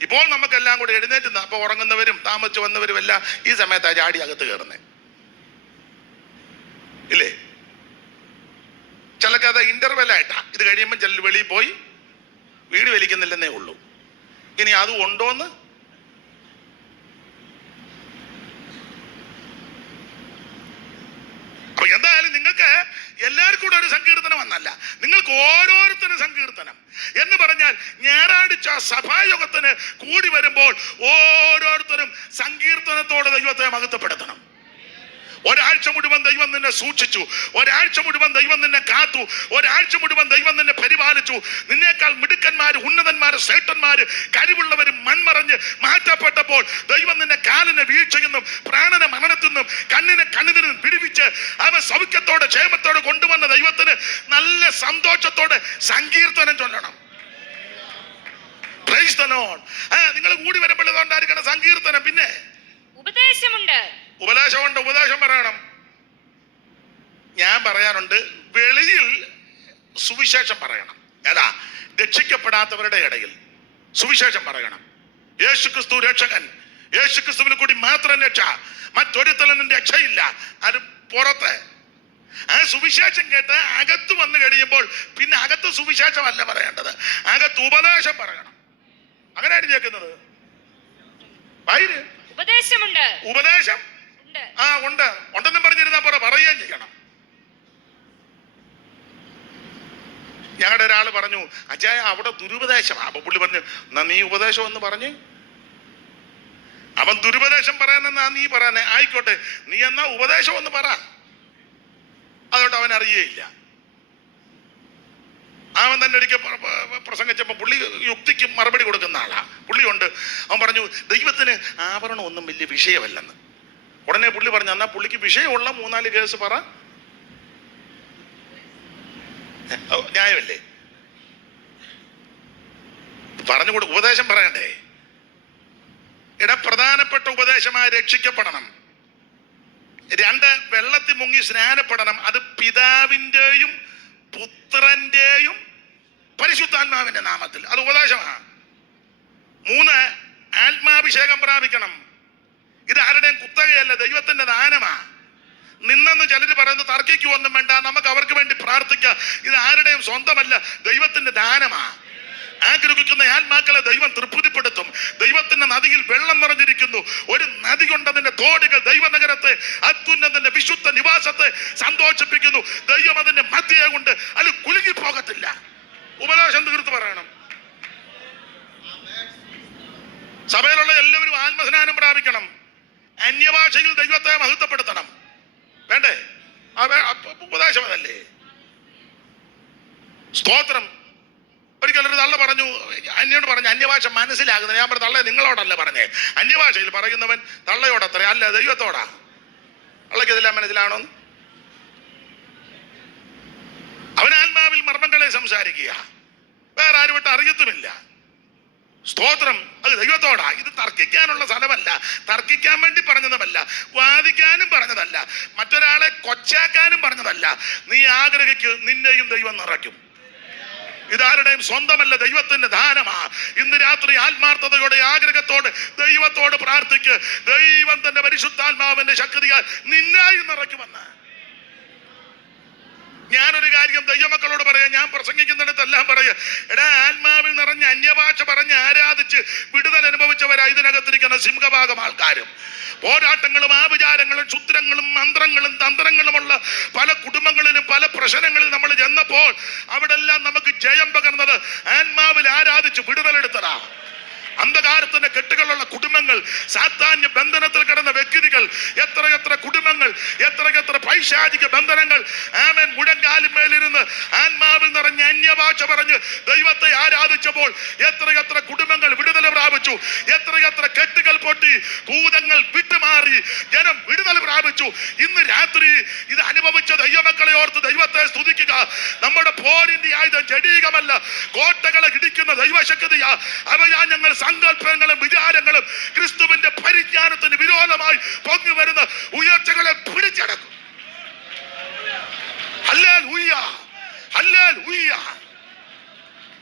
ഇപ്പോൾ നമുക്കെല്ലാം കൂടെ എഴുന്നേറ്റ് നിന്ന്, അപ്പൊ ഉറങ്ങുന്നവരും താമസിച്ച് വന്നവരും എല്ലാം ഈ സമയത്ത് ചാടി അകത്ത് കയറുന്നേ ഇല്ലേ? ചിലക്ക് അത് ഇന്റർവെൽ ആയിട്ടാ. ഇത് കഴിയുമ്പോൾ ചില വെളിയിൽ പോയി വീട് വലിക്കുന്നില്ലെന്നേ ഉള്ളൂ. ഇനി അത് ഉണ്ടോന്ന് അപ്പൊ എന്തായാലും നിങ്ങൾക്ക് എല്ലാവർക്കും കൂടെ ഒരു സങ്കീർത്തനം വന്നല്ല, നിങ്ങൾക്ക് ഓരോരുത്തരും സങ്കീർത്തനം എന്ന് പറഞ്ഞാൽ ഞായറാഴ്ച സഭായോഗത്തിന് കൂടി വരുമ്പോൾ ഓരോരുത്തരും സങ്കീർത്തനത്തോടെ ദൈവത്തെ മഹത്വപ്പെടുത്തണം. ഒരാഴ്ച മുഴുവൻ ദൈവം നിന്നെ സൂക്ഷിച്ചു, ഒരാഴ്ച മുഴുവൻ ദൈവം നിന്നെ കാത്തു, ഒരാഴ്ച മുഴുവൻ ദൈവം നിന്നെ പരിപാലിച്ചു. നിന്നേക്കാൾ മിടുക്കന്മാര്, ഉന്നതന്മാര്, ശ്രേഷ്ഠന്മാര്, കഴിവുള്ളവരും മൺമറഞ്ഞ് മാറ്റപ്പെട്ടപ്പോൾ ദൈവം നിന്നെ കാലിനെ വീഴ്ചയിൽ നിന്നും പ്രാണനെ മരണത്തിൽ നിന്നും കണ്ണിനെ കണ്ണിൽ നിന്നും പിടിവിച്ച് അവൻ സൗഖ്യത്തോടെ ക്ഷേമത്തോടെ കൊണ്ടുവന്ന ദൈവത്തിന് നല്ല സന്തോഷത്തോടെ സങ്കീർത്തനം ചൊല്ലണം. Praise the Lord. നിങ്ങൾ കൂടി വരുമ്പോൾ ഇതുകൊണ്ടായിരിക്കണം സങ്കീർത്തനം. പിന്നെ ഉപദേശമുണ്ട്. ഉപദേശം പറയണം. ഞാൻ പറയാറുണ്ട്, വെളിയിൽ സുവിശേഷം പറയണം. ഏതാ? രക്ഷിക്കപ്പെടാത്തവരുടെ ഇടയിൽ സുവിശേഷം പറയണം. യേശുക്രിസ്തു രക്ഷകൻ, യേശുക്രിസ്തുവിൽ കൂടി മാത്രം രക്ഷ, മറ്റൊരുത്തലും രക്ഷയില്ല. അത് പുറത്ത് ആ സുവിശേഷം കേട്ട് അകത്ത് വന്നു കഴിയുമ്പോൾ പിന്നെ അകത്ത് സുവിശേഷമല്ല പറയേണ്ടത്, അകത്ത് ഉപദേശം പറയണം. അങ്ങനെയാണ് കേൾക്കുന്നത്. ഉപദേശമുണ്ട്. ഉപദേശം ഉണ്ടെന്നും പറഞ്ഞിരുന്നാ പോരാ, പറയുകയും ചെയ്യണം. ഞങ്ങളുടെ ഒരാള് പറഞ്ഞു, അച്ചായ അവിടെ ദുരുപദേശമാണ്. അപ്പൊ പുള്ളി പറഞ്ഞു, എന്നാ നീ ഉപദേശം എന്ന് പറഞ്ഞു. അവൻ ദുരുപദേശം പറയാനെന്നാ നീ പറയാനേ, ആയിക്കോട്ടെ, നീ എന്നാ ഉപദേശം എന്ന് പറ. അതുകൊണ്ട് അവൻ അറിയേയില്ല. അവൻ തന്നെ ഒരിക്കൽ പ്രസംഗിച്ചപ്പോൾ പുള്ളി യുക്തിക്ക് മറുപടി കൊടുക്കുന്ന ആളാ. പുള്ളിയുണ്ട്. അവൻ പറഞ്ഞു, ദൈവത്തിന് ആവരണം ഒന്നും വലിയ വിഷയമല്ലെന്ന്. ഉടനെ പുള്ളി പറഞ്ഞു, എന്നാ പുള്ളിക്ക് വിഷയമുള്ള 3-4 കേസ് പറ. ന്യായമല്ലേ? പറഞ്ഞുകൂടെ, ഉപദേശം പറയണ്ടേ? പ്രധാനപ്പെട്ട ഉപദേശമായി രക്ഷിക്കപ്പെടണം. 2, വെള്ളത്തിൽ മുങ്ങി സ്നാനപ്പെടണം. അത് പിതാവിന്റെയും പുത്രന്റെയും പരിശുദ്ധാത്മാവിന്റെ നാമത്തിൽ. അത് ഉപദേശമാണ്. 3, ആത്മാഭിഷേകം പ്രാപിക്കണം. ഇത് ആരുടെയും കുത്തകയല്ല, ദൈവത്തിന്റെ ദാനമാ. നിന്നെന്ന് ചിലര് പറയുന്നത് തർക്കിക്കുവൊന്നും വേണ്ട, നമുക്ക് അവർക്ക് വേണ്ടി പ്രാർത്ഥിക്കാം. ഇത് ആരുടെയും സ്വന്തമല്ല, ദൈവത്തിന്റെ ദാനമാ. ആഗ്രഹിക്കുന്ന ആത്മാക്കളെ ദൈവം തൃപ്തിപ്പെടുത്തും. ദൈവത്തിന്റെ നദിയിൽ വെള്ളം നിറഞ്ഞിരിക്കുന്നു. ഒരു നദി കൊണ്ടതിന്റെ തോടുകൾ ദൈവനഗരത്തെ, അത്യുന്നതന്റെ വിശുദ്ധ നിവാസത്തെ സന്തോഷിപ്പിക്കുന്നു. ദൈവം അതിന്റെ മധ്യയെ കൊണ്ട് അത് കുലുങ്ങി പോകത്തില്ല. ഉപദേശം തീർത്ത് പറയണം. സഭയിലുള്ള എല്ലാവരും ആത്മസ്നാനം പ്രാപിക്കണം. അന്യഭാഷയിൽ ദൈവത്തെ മഹത്വപ്പെടുത്തണം. വേണ്ടേ? ഉപദേശം അതല്ലേ? സ്തോത്രം. ഒരിക്കലൊരു തള്ള പറഞ്ഞു, അന്യോട് പറഞ്ഞു, അന്യഭാഷ മനസ്സിലാകുന്നത്. ഞാൻ പറഞ്ഞു, തള്ള നിങ്ങളോടല്ല പറഞ്ഞേ, അന്യഭാഷയിൽ പറയുന്നവൻ തള്ളയോടത്രേ, അല്ല ദൈവത്തോടാ. തള്ളക്ക് ഇതെല്ലാം മനസ്സിലാണോന്ന്? അവൻ ആത്മാവിൽ മർമ്മങ്ങളെ സംസാരിക്കുക, വേറെ ആരുമായിട്ട് അറിയത്തുമില്ല. സ്തോത്രം. അത് ദൈവത്തോടാ. ഇത് തർക്കിക്കാനുള്ള സ്ഥലമല്ല, തർക്കിക്കാൻ വേണ്ടി പറഞ്ഞതുമല്ല, വാദിക്കാനും പറഞ്ഞതല്ല, മറ്റൊരാളെ കൊച്ചാക്കാനും പറഞ്ഞതല്ല. നീ ആഗ്രഹിക്ക്, നിന്നെയും ദൈവം നിറയ്ക്കും. ഇതാരുടെയും സ്വന്തമല്ല, ദൈവത്തിന്റെ ദാനമാ. ഇന്ന് രാത്രി ആത്മാർത്ഥതയോടെ ആഗ്രഹത്തോടെ ദൈവത്തോട് പ്രാർത്ഥിക്ക്. ദൈവം തന്റെ പരിശുദ്ധാത്മാവിന്റെ ശക്തിയാൽ നിന്നായി നിറയ്ക്കുമെന്ന്. ഞാനൊരു കാര്യം ദൈവമക്കളോട് പറയാം, ഞാൻ പ്രസംഗിക്കുന്നിടത്തെല്ലാം പറയാം, എടാ, ആത്മാവിൽ നിറഞ്ഞ് അന്യഭാഷ പറഞ്ഞ് ആരാധിച്ച് വിടുതൽ അനുഭവിച്ചവരാ ഇതിനകത്തിരിക്കുന്ന സിംഹഭാഗം ആൾക്കാരും. പോരാട്ടങ്ങളും ആഭിചാരങ്ങളും ക്ഷുദ്രങ്ങളും മന്ത്രങ്ങളും തന്ത്രങ്ങളുമുള്ള പല കുടുംബങ്ങളിലും പല പ്രശ്നങ്ങളിലും നമ്മൾ ചെന്നപ്പോൾ അവിടെല്ലാം നമുക്ക് ജയം പകർന്നത് ആത്മാവിൽ ആരാധിച്ച് വിടുതലെടുത്തതാ. അന്ധകാരത്തിന്റെ കെട്ടുകളുള്ള കുടുംബങ്ങൾ, സാത്താന്യ ബന്ധനത്തിൽ കിടന്ന വ്യക്തികൾ, എത്ര കുടുംബങ്ങൾ, എത്ര പൈശാചിക ബന്ധനങ്ങൾ. ആമേൻ. മുഴങ്കാലിന്മേലിരുന്ന് ആത്മാവിൽ നിറഞ്ഞ് അന്യഭാഷ പറഞ്ഞ് ദൈവത്തെ ആരാധിച്ചപ്പോൾ എത്ര കുടുംബങ്ങൾ വിടുതൽ പ്രാപിച്ചു, എത്ര കെട്ടുകൾ പൊട്ടി, ഭൂതങ്ങൾ വിട്ടുമാറി, ജനം വിടുതൽ പ്രാപിച്ചു. ഇന്ന് രാത്രി ഇത് അനുഭവിച്ച ദൈവമക്കളെ ഓർത്ത് ദൈവത്തെ സ്തുതിക്കുക. നമ്മുടെ പോരിന്റെ ആയുധം ജഡീകമല്ല, കോട്ടകളെ ഇടിക്കുന്ന ദൈവശക്തിയാ. അവയാ ഞങ്ങൾ സങ്കല്പങ്ങളും വിചാരങ്ങളും ക്രിസ്തുവിന്റെ പരിജ്ഞാനത്തിന് വിരോധമായി പൊങ്ങി വരുന്ന ഉയർച്ചകളെ പിടിച്ചടക്കും. Hallelujah, hallelujah.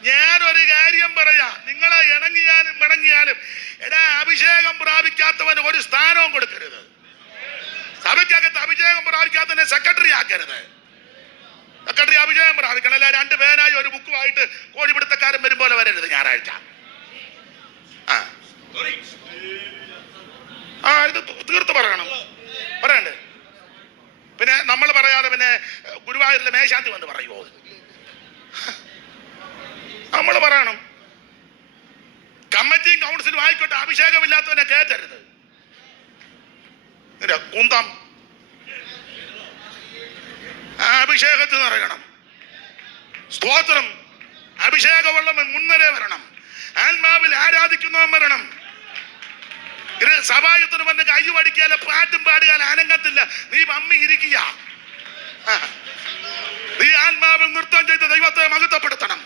ഞാനൊരു കാര്യം പറയാ, നിങ്ങളെ ഇണങ്ങിയാലും പിണങ്ങിയാലും, എടാ, അഭിഷേകം പ്രാപിക്കാത്തവന് ഒരു സ്ഥാനവും കൊടുക്കരുത്. സഭയ്ക്കകത്ത് അഭിഷേകം പ്രാപിക്കാത്തവനെ സെക്രട്ടറി ആക്കരുത്. സെക്രട്ടറി അഭിഷേകം പ്രാപിക്കണം. അല്ല, 2 പേനായി ഒരു ബുക്കുമായിട്ട് കോഴിപിടുത്തക്കാരൻ വരുമ്പോലെ വരരുത് ഞായറാഴ്ച. ഇത് തീർത്ത് പറയണം, പറയണ്ടേ? പിന്നെ നമ്മൾ പറയാതെ പിന്നെ ഗുരുവായൂരിലെ മേശാന്തി വന്ന് പറയുമോ? നമ്മൾ പറയണം. കമ്മിറ്റിയും കൗൺസിലും ആയിക്കോട്ടെ, അഭിഷേകമില്ലാത്തവനെ കേറ്റരുത്. കുന്തം അഭിഷേകത്തിൽ നിറയണം. സ്തോത്രം. അഭിഷേകവെള്ളം മുൻനിര വരണം. ആത്മാവിൽ ആരാധിക്കുന്നവൻ വരണം. ഇത് സഭായത്തിന് വന്ന് കൈ പഠിക്കാല, പാട്ടും പാടുകാല അനങ്ങത്തില്ല. നീ മമ്മി ഇരിക്കുക. നീ ആത്മാവിൽ നൃത്തം ചെയ്ത് ദൈവത്തെ മഹത്വപ്പെടുത്തണം.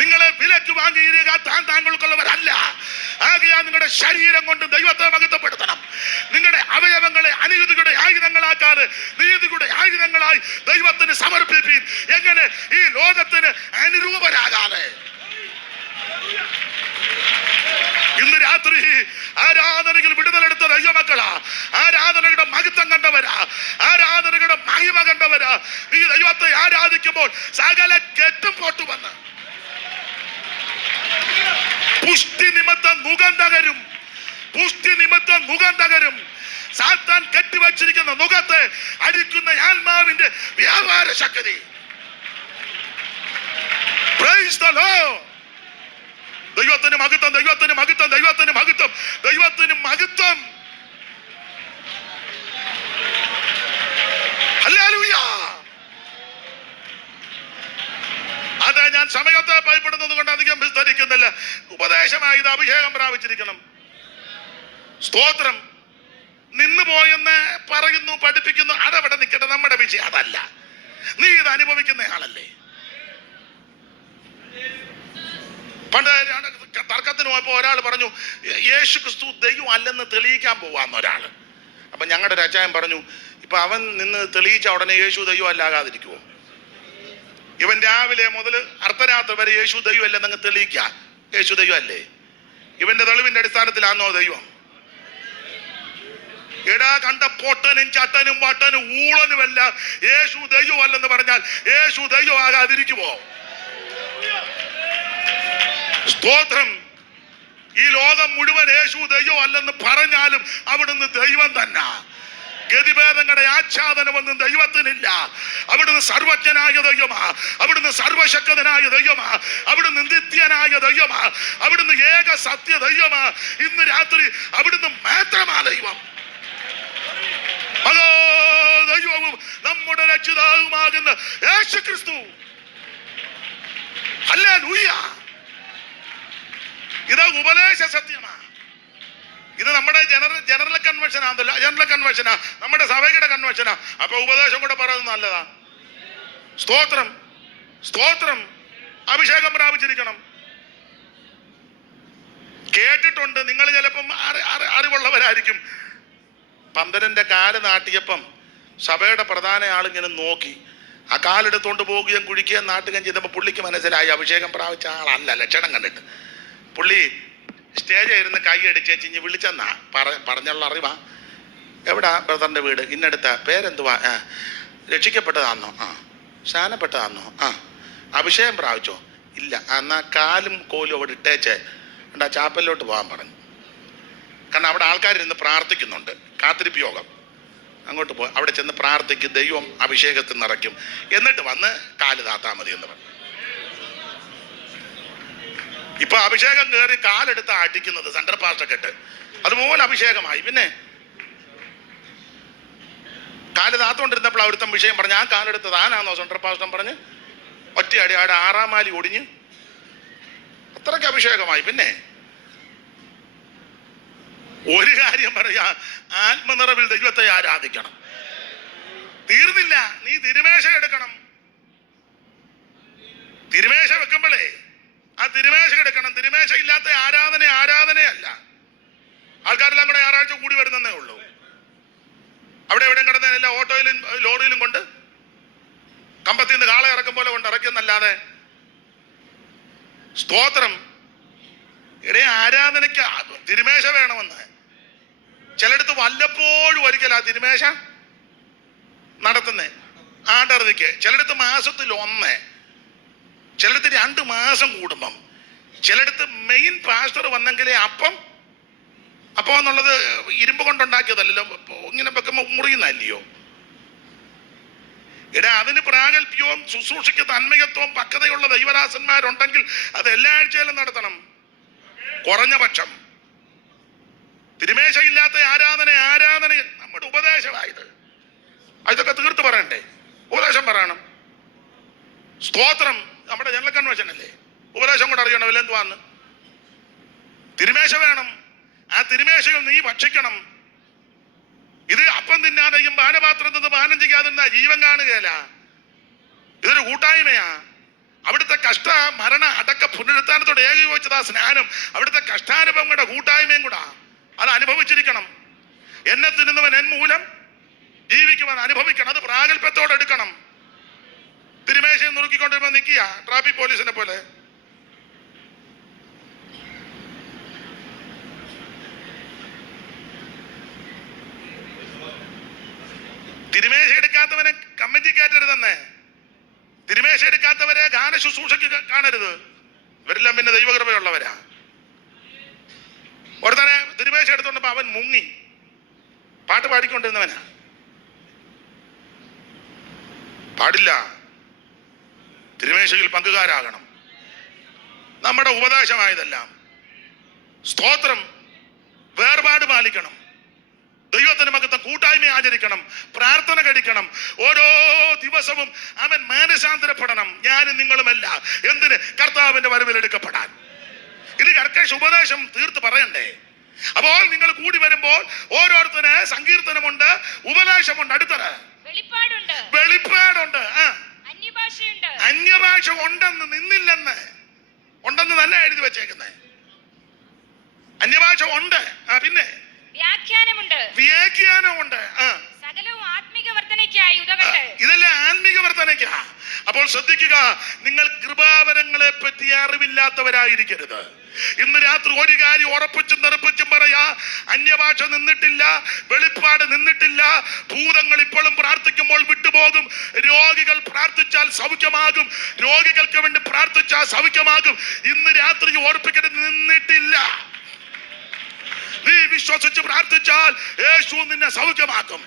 നിങ്ങളെ വിലക്ക് വാങ്ങിയിരിക്കുക താങ്കൾക്കുള്ളവരല്ല. ആകയാൽ നിങ്ങളുടെ ശരീരം കൊണ്ട് ദൈവത്തെ മഹത്വപ്പെടുത്തണം. നിങ്ങളുടെ അവയവങ്ങളെ അനീതിയുടെ ആയുധങ്ങളാക്കാതെ നീതിയുടെ ആയുധങ്ങളായി ദൈവത്തിന് സമർപ്പിപ്പീൻ. എങ്ങനെ? ഈ ലോകത്തിന് അനുരൂപരാകാതെ. ഇന്ന് രാത്രി ആരാധനയിൽ വിടുതലെടുത്ത ദൈവമക്കളാ, ആരാധനയുടെ മഹത്വം കണ്ടവരാ, ആരാധനയുടെ മഹിമ കണ്ടവരാ. ഈ ദൈവത്തെ ആരാധിക്കുമ്പോൾ സകല കെട്ടും പൊട്ടുവന്ന് പുഷ്ടി നിമിത്തം മുഖം തകരും. പുഷ്ടി നിമിത്തം മുഖം തകരും. സാത്താൻ കെട്ടിവച്ചിരിക്കുന്ന മുഖത്തെ അടിക്കുന്ന ആത്മാവിന്റെ വ്യാപാര ശക്തി. Praise the Lord. ദൈവത്തിന് മഹത്വം, ദൈവത്തിന് മഹത്വം, ദൈവത്തിന് മഹത്വം, ദൈവത്തിന് മഹത്വം. ഹല്ലേലൂയ. അതെ, ഞാൻ സമയത്തെ ഭയപ്പെടുന്നത് കൊണ്ട് അധികം വിസ്തരിക്കുന്നില്ല. ഉപദേശമായി ഇത് അഭിഷേകം പ്രാപിച്ചിരിക്കണം. സ്തോത്രം. നിന്ന് പോയെന്ന് പറയുന്നു, പഠിപ്പിക്കുന്നു, അതവിടെ നിൽക്കട്ടെ. നമ്മുടെ വിഷയം അതല്ല. നീ ഇത് അനുഭവിക്കുന്ന ആളല്ലേ. പണ്ട് തർക്കത്തിന് പോയപ്പോ ഒരാൾ പറഞ്ഞു, യേശു ക്രിസ്തു ദൈവം അല്ലെന്ന് തെളിയിക്കാൻ പോവാന്ന് ഒരാള്. അപ്പൊ ഞങ്ങളുടെ രചായൻ പറഞ്ഞു, ഇപ്പൊ അവൻ നിന്ന് തെളിയിച്ച ഉടനെ യേശു ദൈവം അല്ലാകാതിരിക്കുവോ? ഇവൻ രാവിലെ മുതൽ അർദ്ധരാത്രി വരെ യേശു ദൈവം അല്ലെന്നങ്ങ് തെളിയിക്ക. യേശു ദൈവം അല്ലേ? ഇവന്റെ തെളിവിന്റെ അടിസ്ഥാനത്തിലാണോ ദൈവം? എടാ, കണ്ട പൊട്ടനും ചട്ടനും വട്ടനും ഊളനുമല്ല യേശു ദൈവം അല്ലെന്ന് പറഞ്ഞാൽ യേശു ദൈവം ആകാതിരിക്കുമോ? സ്തോത്രം. ഈ ലോകം മുഴുവൻ യേശു ദൈവം അല്ലെന്ന് പറഞ്ഞാലും അവിടുന്ന് ദൈവം തന്നെ. ഗതിഭേദങ്ങളുടെ ആച്ഛാദനമൊന്നും ദൈവത്തിനില്ല. അവിടുന്ന് സർവജ്ഞനായ ദൈവമാ, അവിടുന്ന് സർവശക്തനായ ദൈവമാ, അവിടുന്ന് നിത്യനായ ദൈവമാ, അവിടുന്ന് ഏക സത്യ ദൈവമാ. ഇന്ന് രാത്രി അവിടുന്ന് മാത്രമാ ദൈവം. അതോ ദൈവവും നമ്മുടെ രക്ഷിതാവുമാകുന്ന യേശു ക്രിസ്തു. ഹല്ലേലൂയ. ഇത് ഉപദേശ സത്യമാ. ഇത് നമ്മുടെ ജനറൽ കൺവെൻഷൻ ആണല്ലോ. ജനറൽ കൺവെൻഷനാ, നമ്മുടെ സഭയുടെ കൺവെൻഷനാ. അപ്പൊ ഉപദേശം കൂടെ പറയുന്നത് നല്ലതാ. സ്തോത്രം, സ്തോത്രം. അഭിഷേകം പ്രാപിച്ചിരിക്കണം. കേട്ടിട്ടുണ്ട്. നിങ്ങൾ ചിലപ്പം അറിവുള്ളവരായിരിക്കും. പന്തലിന്റെ കാല് നാട്ടിയപ്പം സഭയുടെ പ്രധാന ആളിങ്ങനെ നോക്കി, ആ കാലെടുത്തോണ്ട് പോവുകയും കുഴിക്കുകയും നാട്ടുകയും ചെയ്തപ്പോൾ പുള്ളിക്ക് മനസ്സിലായി അഭിഷേകം പ്രാപിച്ച ആളല്ല ലക്ഷണം കണ്ടിട്ട്. പുള്ളി സ്റ്റേജിൽ ഇരുന്ന് കൈ അടിച്ച് ചിഞ്ഞ് വിളിച്ചെന്നാ പറഞ്ഞുള്ള അറിവാ. എവിടാ ബ്രദറിന്റെ വീട്? ഇന്നടുത്ത. പേരെന്തുവാ? രക്ഷിക്കപ്പെട്ടതാന്നോ? സ്നാനപ്പെട്ടതാന്നോ? അഭിഷേകം പ്രാപിച്ചോ? ഇല്ല. എന്നാ കാലും കോലും അവിടെ ഇട്ടേച്ച് ആ ചാപ്പലിലോട്ട് പോകാൻ പറഞ്ഞു. കാരണം അവിടെ ആൾക്കാരിരുന്ന് പ്രാർത്ഥിക്കുന്നുണ്ട്, കാത്തിരിപ്പ് യോഗം. അങ്ങോട്ട് പോയി അവിടെ ചെന്ന് പ്രാർത്ഥിക്കും, ദൈവം അഭിഷേകത്തിൽ നിറയ്ക്കും, എന്നിട്ട് വന്ന് കാല് താത്താ മതി എന്ന് പറഞ്ഞു. ഇപ്പൊ അഭിഷേകം കയറി കാലെടുത്ത് അടിക്കുന്നത് സെൻട്രൽ പാസ്റ്റൊക്കെ ഇട്ട് അതുപോലെ അഭിഷേകമായി. പിന്നെ കാല് താത്തോണ്ടിരുന്നപ്പോൾ അവിടുത്തെ വിഷയം പറഞ്ഞു, ആ കാലെടുത്ത് താനാന്നോ സെൻട്രൽ പാസ്റ്റം പറഞ്ഞ് ഒറ്റയടി അവിടെ 6-ാം മാലി ഒടിഞ്ഞ് അത്രയ്ക്ക് അഭിഷേകമായി. പിന്നെ ഒരു കാര്യം പറയാ, ആത്മനിറവിൽ ദൈവത്തെ ആരാധിക്കണം. തീർന്നില്ല, നീ തിരുമേശ എടുക്കണം. തിരുമേശ വെക്കുമ്പോഴേ ആ തിരുമേശ എടുക്കണം. തിരുമേശ ഇല്ലാത്ത ആരാധനയല്ല. ആൾക്കാരെല്ലാം കൂടെ ഞായറാഴ്ച കൂടി വരുന്നേ ഉള്ളൂ. അവിടെ എവിടെയും കിടന്നതിനെല്ലാം ഓട്ടോയിലും ലോറിയിലും കൊണ്ട് കമ്പത്തിൽ നിന്ന് കാളെ ഇറക്കും പോലെ കൊണ്ട് ഇറക്കുന്നല്ലാതെ സ്തോത്രം. ഇടയെ ആരാധനയ്ക്ക് തിരുമേശ വേണമെന്ന് ചിലടത്ത് വല്ലപ്പോഴും ഒരിക്കലാ തിരുമേശ നടത്തുന്നേ ആണ്ടറുതിക്ക്. ചിലടത്ത് മാസത്തിൽ 1, ചിലടത്ത് 2 മാസം കൂടുമ്പം, ചിലടത്ത് മെയിൻ പാസ്റ്റർ വന്നെങ്കിലേ അപ്പം എന്നുള്ളത് ഇരുമ്പ് കൊണ്ടുണ്ടാക്കിയതല്ലോ, ഇങ്ങനെ വെക്കുമ്പോ മുറിയുന്നല്ലയോ. അതിന് പ്രാഗൽഭ്യവും ശുശ്രൂഷയ്ക്ക് തന്മയത്വവും പക്വതയുള്ള ദൈവദാസന്മാരുണ്ടെങ്കിൽ അത് എല്ലാ ആഴ്ചയിലും നടത്തണം. കുറഞ്ഞ പക്ഷം തിരുമേശയില്ലാത്ത ആരാധന നമ്മുടെ ഉപദേശമായത്. ഇതൊക്കെ തീർത്ത് പറയണ്ടേ? ഉപദേശം പറയണം. സ്തോത്രം. നമ്മുടെ ജനറൽ കൺവെൻഷൻ അല്ലേ, ഉപദേശം കൂടെ അറിയണം എന്തുവാന്ന്. തിരുമേശ വേണം. ആ തിരുമേശകൾ നീ ഭക്ഷിക്കണം. ഇത് അപ്പം തിന്നാതെയും പാനപാത്രം നിന്ന് പാനം ചെയ്യാതെ ജീവൻ കാണുകയല്ല. ഇതൊരു കൂട്ടായ്മയാ. അവിടുത്തെ കഷ്ട മരണ അടക്ക പുനരുത്ഥാനത്തോട് ഏകീഭവിച്ചതാ സ്നാനം. അവിടുത്തെ കഷ്ടാനുഭവങ്ങളുടെ കൂട്ടായ്മയും കൂടാ. അത് അനുഭവിച്ചിരിക്കണം. എന്നെ തിന്നുന്നവൻ എൻ മൂലം ജീവിക്കുവാൻ അനുഭവിക്കണം. അത് പ്രാഗൽഭ്യത്തോടെ എടുക്കണം. തിരുമേശയും നുറുക്കിക്കൊണ്ടിരുമ്പോ നിൽക്കുക ട്രാഫിക് പോലീസിനെ പോലെ. തിരുമേശ എടുക്കാത്തവനെ കമ്മിറ്റി കയറ്റരുതെന്നേ. തിരുമേശ എടുക്കാത്തവരെ ഗാന ശുശ്രൂഷയ്ക്ക് കാണരുത്. ഇവരെല്ലാം പിന്നെ ദൈവകൃപയുള്ളവരാ. ഒരുത്തനെ തിരുമേശ എടുത്തോണ്ടപ്പോ അവൻ മുങ്ങി പാട്ട് പാടിക്കൊണ്ടിരുന്നവനാ. പാടില്ല. തിരുമേശയിൽ പങ്കുകാരാകണം. നമ്മുടെ ഉപദേശമായതെല്ലാം സ്തോത്രം. വേർപാട് പാലിക്കണം. ദൈവത്തിന് മകത്വം കൂട്ടായ്മ ആചരിക്കണം. പ്രാർത്ഥന കഴിക്കണം. ഓരോ ദിവസവും അവൻ മാനസാന്തരപ്പെടണം. ഞാനും നിങ്ങളുമല്ല. എന്തിന്? കർത്താവിന്റെ വരവിൽ എടുക്കപ്പെടാൻ. ഇത് കർക്കശ ഉപദേശം തീർത്ത് പറയണ്ടേ? അപ്പോൾ നിങ്ങൾ കൂടി വരുമ്പോൾ ഓരോരുത്തര് സങ്കീർത്തനമുണ്ട്, ഉപദേശമുണ്ട്, അടുത്തത് വെളിപ്പാടുണ്ട്, അന്യഭാഷ ഉണ്ടെന്ന് നിന്നില്ലെന്ന് ഉണ്ടെന്ന് തന്നെ എഴുതി വെച്ചേക്കുന്നേ. അന്യഭാഷ ഉണ്ട്. പിന്നെ വ്യാഖ്യാനമുണ്ട്. സകലവും ആത്മീക വർധനയ്ക്കായി ഉതകട്ടെ. ഇതെല്ലാം ആത്മീക വർധനയ്ക്കാ. അപ്പോൾ ശ്രദ്ധിക്കുക, നിങ്ങൾ കൃപാവരങ്ങളെ പറ്റി അറിവില്ലാത്തവരായിരിക്കരുത്. ഇന്ന് രാത്രി ഒരു കാര്യം ഉറപ്പിച്ചും തെറിപ്പിച്ചും പറയാ, അന്യഭാഷ നിന്നിട്ടില്ല, വെളിപ്പാട് നിന്നിട്ടില്ല. ഭൂതങ്ങൾ ഇപ്പോഴും പ്രാർത്ഥിക്കുമ്പോൾ വിട്ടുപോകും. രോഗികൾ പ്രാർത്ഥിച്ചാൽ സൗഖ്യമാകും. രോഗികൾക്ക് വേണ്ടി പ്രാർത്ഥിച്ചാൽ സൗഖ്യമാകും. ഇന്ന് രാത്രി ഓർപ്പിക്കരുത്, നിന്നിട്ടില്ല. നീ വിശ്വസിച്ച് പ്രാർത്ഥിച്ചാൽ യേശു നിന്നെ സൗഖ്യമാക്കും.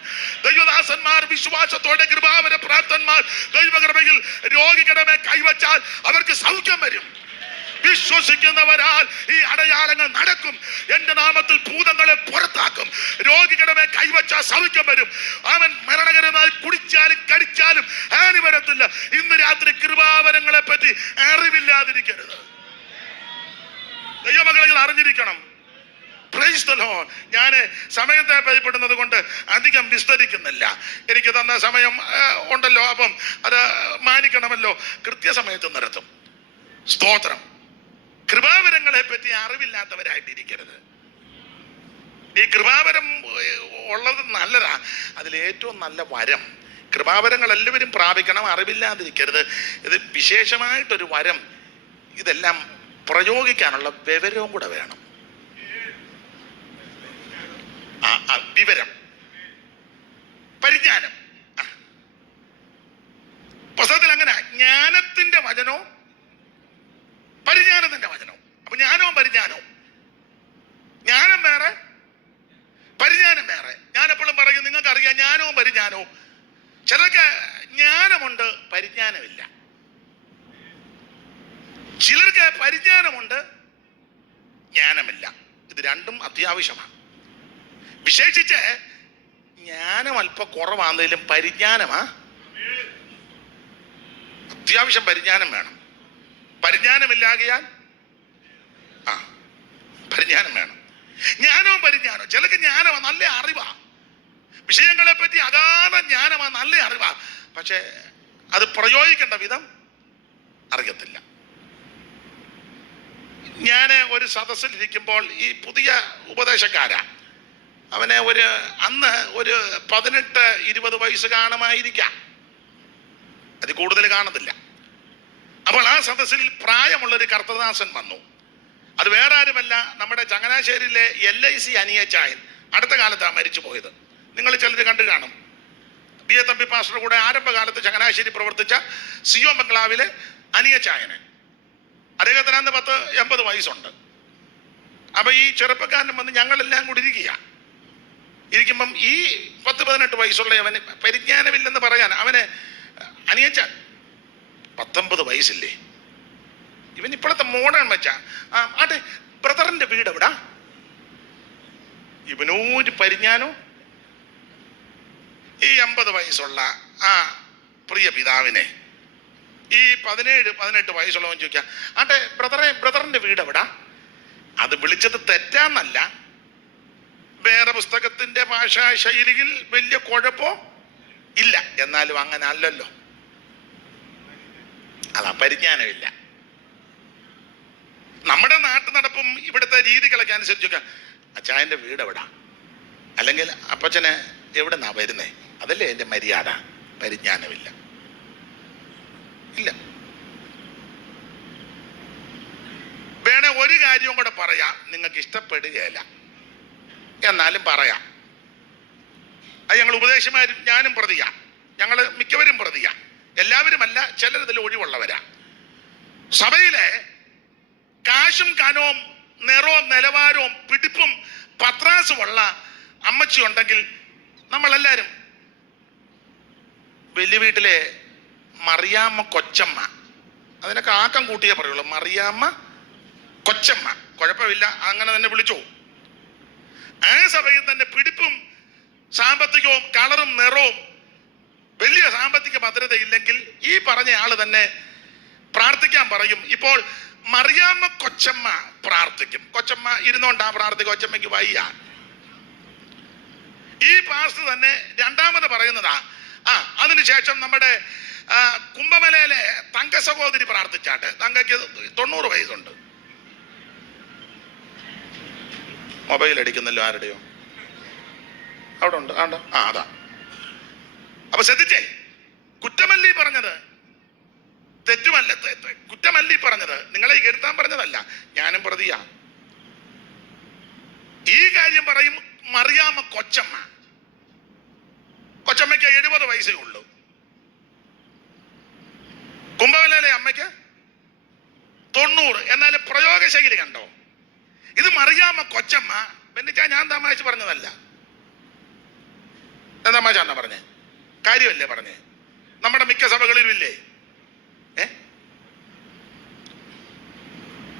ദൈവദാസന്മാർ വിശ്വാസത്തോടെ കൃപാവര പ്രാർത്ഥന്മാർ ദൈവകൃപയിൽ രോഗികളുടെ മേൽ കൈവച്ചാൽ അവർക്ക് സൗഖ്യം വരും. വിശ്വസിക്കുന്നവരാൽ ഈ അടയാളങ്ങൾ നടക്കും. എന്റെ നാമത്തിൽ ഭൂതങ്ങളെ പുറത്താക്കും. രോഗികളുടെ മേൽ കൈവച്ചാൽ സൗഖ്യം വരും. അവൻ മരണകരമായി കുടിച്ചാലും കടിച്ചാലും ഹാനി വരത്തില്ല. ഇന്ന് രാത്രി കൃപാവരങ്ങളെ പറ്റി അറിവില്ലാതിരിക്കരുത്. ദൈവമക്കളെ അറിഞ്ഞിരിക്കണം. Praise the Lord. ഞാൻ സമയത്തെ ഭയപ്പെടുന്നത് കൊണ്ട് അധികം വിസ്തരിക്കുന്നില്ല. എനിക്ക് തന്ന സമയം ഉണ്ടല്ലോ, അപ്പം അത് മാനിക്കണമല്ലോ. കൃത്യസമയത്ത് നിർത്തും. സ്തോത്രം. കൃപാവരങ്ങളെ പറ്റി അറിവില്ലാത്തവരായിട്ടിരിക്കരുത്. ഈ കൃപാവരം ഉള്ളത് നല്ലതാ, അതിലേറ്റവും നല്ല വരം. കൃപാവരങ്ങൾ എല്ലാവരും പ്രാപിക്കണം, അറിവില്ലാതിരിക്കരുത്. ഇത് വിശേഷമായിട്ടൊരു വരം. ഇതെല്ലാം പ്രയോഗിക്കാനുള്ള വിവരവും കൂടെ വേണം. വിവരം, പരിജ്ഞാനം. പുസ്തകത്തിൽ അങ്ങനെ ജ്ഞാനത്തിന്റെ വചനവും പരിജ്ഞാനത്തിന്റെ വചനവും. അപ്പൊ ജ്ഞാനവും പരിജ്ഞാനവും, ജ്ഞാനം വേറെ പരിജ്ഞാനം വേറെ. ഞാൻ എപ്പോഴും പറയും, നിങ്ങൾക്കറിയാം ജ്ഞാനവും പരിജ്ഞാനവും. ചിലർക്ക് ജ്ഞാനമുണ്ട്, പരിജ്ഞാനമില്ല. ചിലർക്ക് പരിജ്ഞാനമുണ്ട്, ജ്ഞാനമില്ല. ഇത് രണ്ടും അത്യാവശ്യമാണ്. വിശേഷിച്ച് ജ്ഞാനം അല്പം കുറവാണെങ്കിലും പരിജ്ഞാനമാ അത്യാവശ്യം. പരിജ്ഞാനം വേണം. പരിജ്ഞാനമില്ലാകിയാൽ പരിജ്ഞാനം വേണം. ജ്ഞാനവും പരിജ്ഞാനവും. ചിലക്ക് ജ്ഞാനമാ, നല്ല അറിവാ, വിഷയങ്ങളെ പറ്റി അഗാധ ജ്ഞാനമാ, നല്ല അറിവാ, പക്ഷെ അത് പ്രയോഗിക്കേണ്ട വിധം അറിയത്തില്ല. ഞാൻ ഒരു സദസ്സിലിരിക്കുമ്പോൾ ഈ പുതിയ ഉപദേശക്കാരാ, അവനെ അന്ന് ഒരു 18-20 വയസ്സ് കാണുമായിരിക്കാം, അത് കൂടുതൽ കാണത്തില്ല. അപ്പോൾ ആ സദസ്സിൽ പ്രായമുള്ളൊരു കർത്തദാസൻ വന്നു. അത് വേറെ ആരുമല്ല, നമ്മുടെ ചങ്ങനാശ്ശേരിയിലെ LIC അനിയച്ചായൻ. അടുത്ത കാലത്താണ് മരിച്ചു പോയത്. നിങ്ങൾ ചിലർ കണ്ടു കാണും. BA തമ്പി പാസ്റ്റർ കൂടെ ആരംഭകാലത്ത് ചങ്ങനാശ്ശേരി പ്രവർത്തിച്ച CO ബംഗ്ലാവിലെ അനിയച്ചായന്. അദ്ദേഹത്തിന് അന്ന് 10-80 വയസ്സുണ്ട്. അപ്പൊ ഈ ചെറുപ്പക്കാരനും വന്ന് ഞങ്ങളെല്ലാം കൂടി ഇരിക്കുമ്പം ഈ 10-18 വയസ്സുള്ള അവന് പരിജ്ഞാനമില്ലെന്ന് പറയാൻ, അവന് അനിയച്ച 19 വയസ്സില്ലേ, ഇവൻ ഇപ്പോഴത്തെ മോഡേൺ വെച്ചാ. ആട്ടെ, ബ്രദറിന്റെ വീട് എവിടാ? ഇവനൊരു പരിജ്ഞാനോ. ഈ 50 വയസ്സുള്ള ആ പ്രിയ പിതാവിനെ ഈ 17-18 വയസ്സുള്ളവൻ ചോദിക്കാം, ആട്ടെ ബ്രദറിന്റെ വീട് എവിടാ? അത് വിളിച്ചത് തെറ്റാന്നല്ല, വേറെ പുസ്തകത്തിന്റെ ഭാഷാ ശൈലിയിൽ വലിയ കുഴപ്പോ ഇല്ല, എന്നാലും അങ്ങനെ അല്ലല്ലോ. അതാ പരിജ്ഞാനമില്ല. നമ്മുടെ നാട്ടു നടപ്പും ഇവിടുത്തെ രീതികളൊക്കെ അനുസരിച്ചൊക്കെ അച്ചായന്റെ വീട് എവിടാ, അല്ലെങ്കിൽ അപ്പച്ചനെ എവിടെന്നാ വരുന്നേ, അതല്ലേ എന്റെ മര്യാദ. പരിജ്ഞാനമില്ല, ഇല്ല. വേണേ ഒരു കാര്യവും കൂടെ പറയാം, നിങ്ങൾക്ക് ഇഷ്ടപ്പെടുകയല്ല, എന്നാലും പറയാം. അത് ഞങ്ങൾ ഉപദേശമാരും ഞാനും പ്രതിയാ, ഞങ്ങൾ മിക്കവരും പ്രതിയാ. എല്ലാവരുമല്ല, ചിലരിതിൽ ഒഴിവുള്ളവരാ. സഭയിലെ കാശും കനവും നിറവും നിലവാരവും പിടിപ്പും പത്രാസുമുള്ള അമ്മച്ചി ഉണ്ടെങ്കിൽ നമ്മളെല്ലാരും വലിയ വീട്ടിലെ മറിയാമ്മ കൊച്ചമ്മ, അതിനൊക്കെ ആക്കം കൂട്ടിയേ പറയുള്ളൂ, മറിയാമ്മ കൊച്ചമ്മ, കുഴപ്പമില്ല, അങ്ങനെ തന്നെ വിളിച്ചോ. ആ സഭയിൽ തന്നെ പിടിപ്പും സാമ്പത്തികവും കളറും നിറവും വലിയ സാമ്പത്തിക ഭദ്രത ഇല്ലെങ്കിൽ ഈ പറഞ്ഞ ആള് തന്നെ പ്രാർത്ഥിക്കാൻ പറയും. ഇപ്പോൾ മറിയാമ്മ കൊച്ചമ്മ പ്രാർത്ഥിക്കും. കൊച്ചമ്മ ഇരുന്നോണ്ടാ പ്രാർത്ഥിക്കും, കൊച്ചമ്മയ്ക്ക് വയ്യ. ഈ പാസ്റ്റർ തന്നെ രണ്ടാമത് പറയുന്നതാ. അതിനുശേഷം നമ്മുടെ കുംഭമലയിലെ തങ്ക സഹോദരി പ്രാർത്ഥിച്ചാട്ട്. തങ്കയ്ക്ക് 90 വയസ്സുണ്ട്. മൊബൈൽ അടിക്കുന്നല്ലോ, ആരുടെയോ അവിടെ ഉണ്ട്. അതാ. അപ്പൊ ശ്രദ്ധിച്ചേ, കുറ്റമല്ലി പറഞ്ഞത് തെറ്റുമല്ല, കുറ്റമല്ലി പറഞ്ഞത്, നിങ്ങളെ എഴുത്താൻ പറഞ്ഞതല്ല, ഞാനും പ്രതിയാ. ഈ കാര്യം പറയും മറിയാമ്മ കൊച്ചമ്മ. കൊച്ചമ്മയ്ക്ക് 70 വയസ്സേ ഉള്ളൂ. കുംഭമലയിലെ അമ്മയ്ക്ക് 90. എന്നാലും പ്രയോഗശൈലി കണ്ടോ? ഇത് മറിയാമ്മ കൊച്ചമ്മ. ബെന്നിച്ചാ ഞാൻ തമാശ പറഞ്ഞതല്ല. തമാശ എന്നാ പറഞ്ഞേ, കാര്യമല്ലേ പറഞ്ഞേ. നമ്മുടെ മിക്ക സഭകളിലും ഇല്ലേ?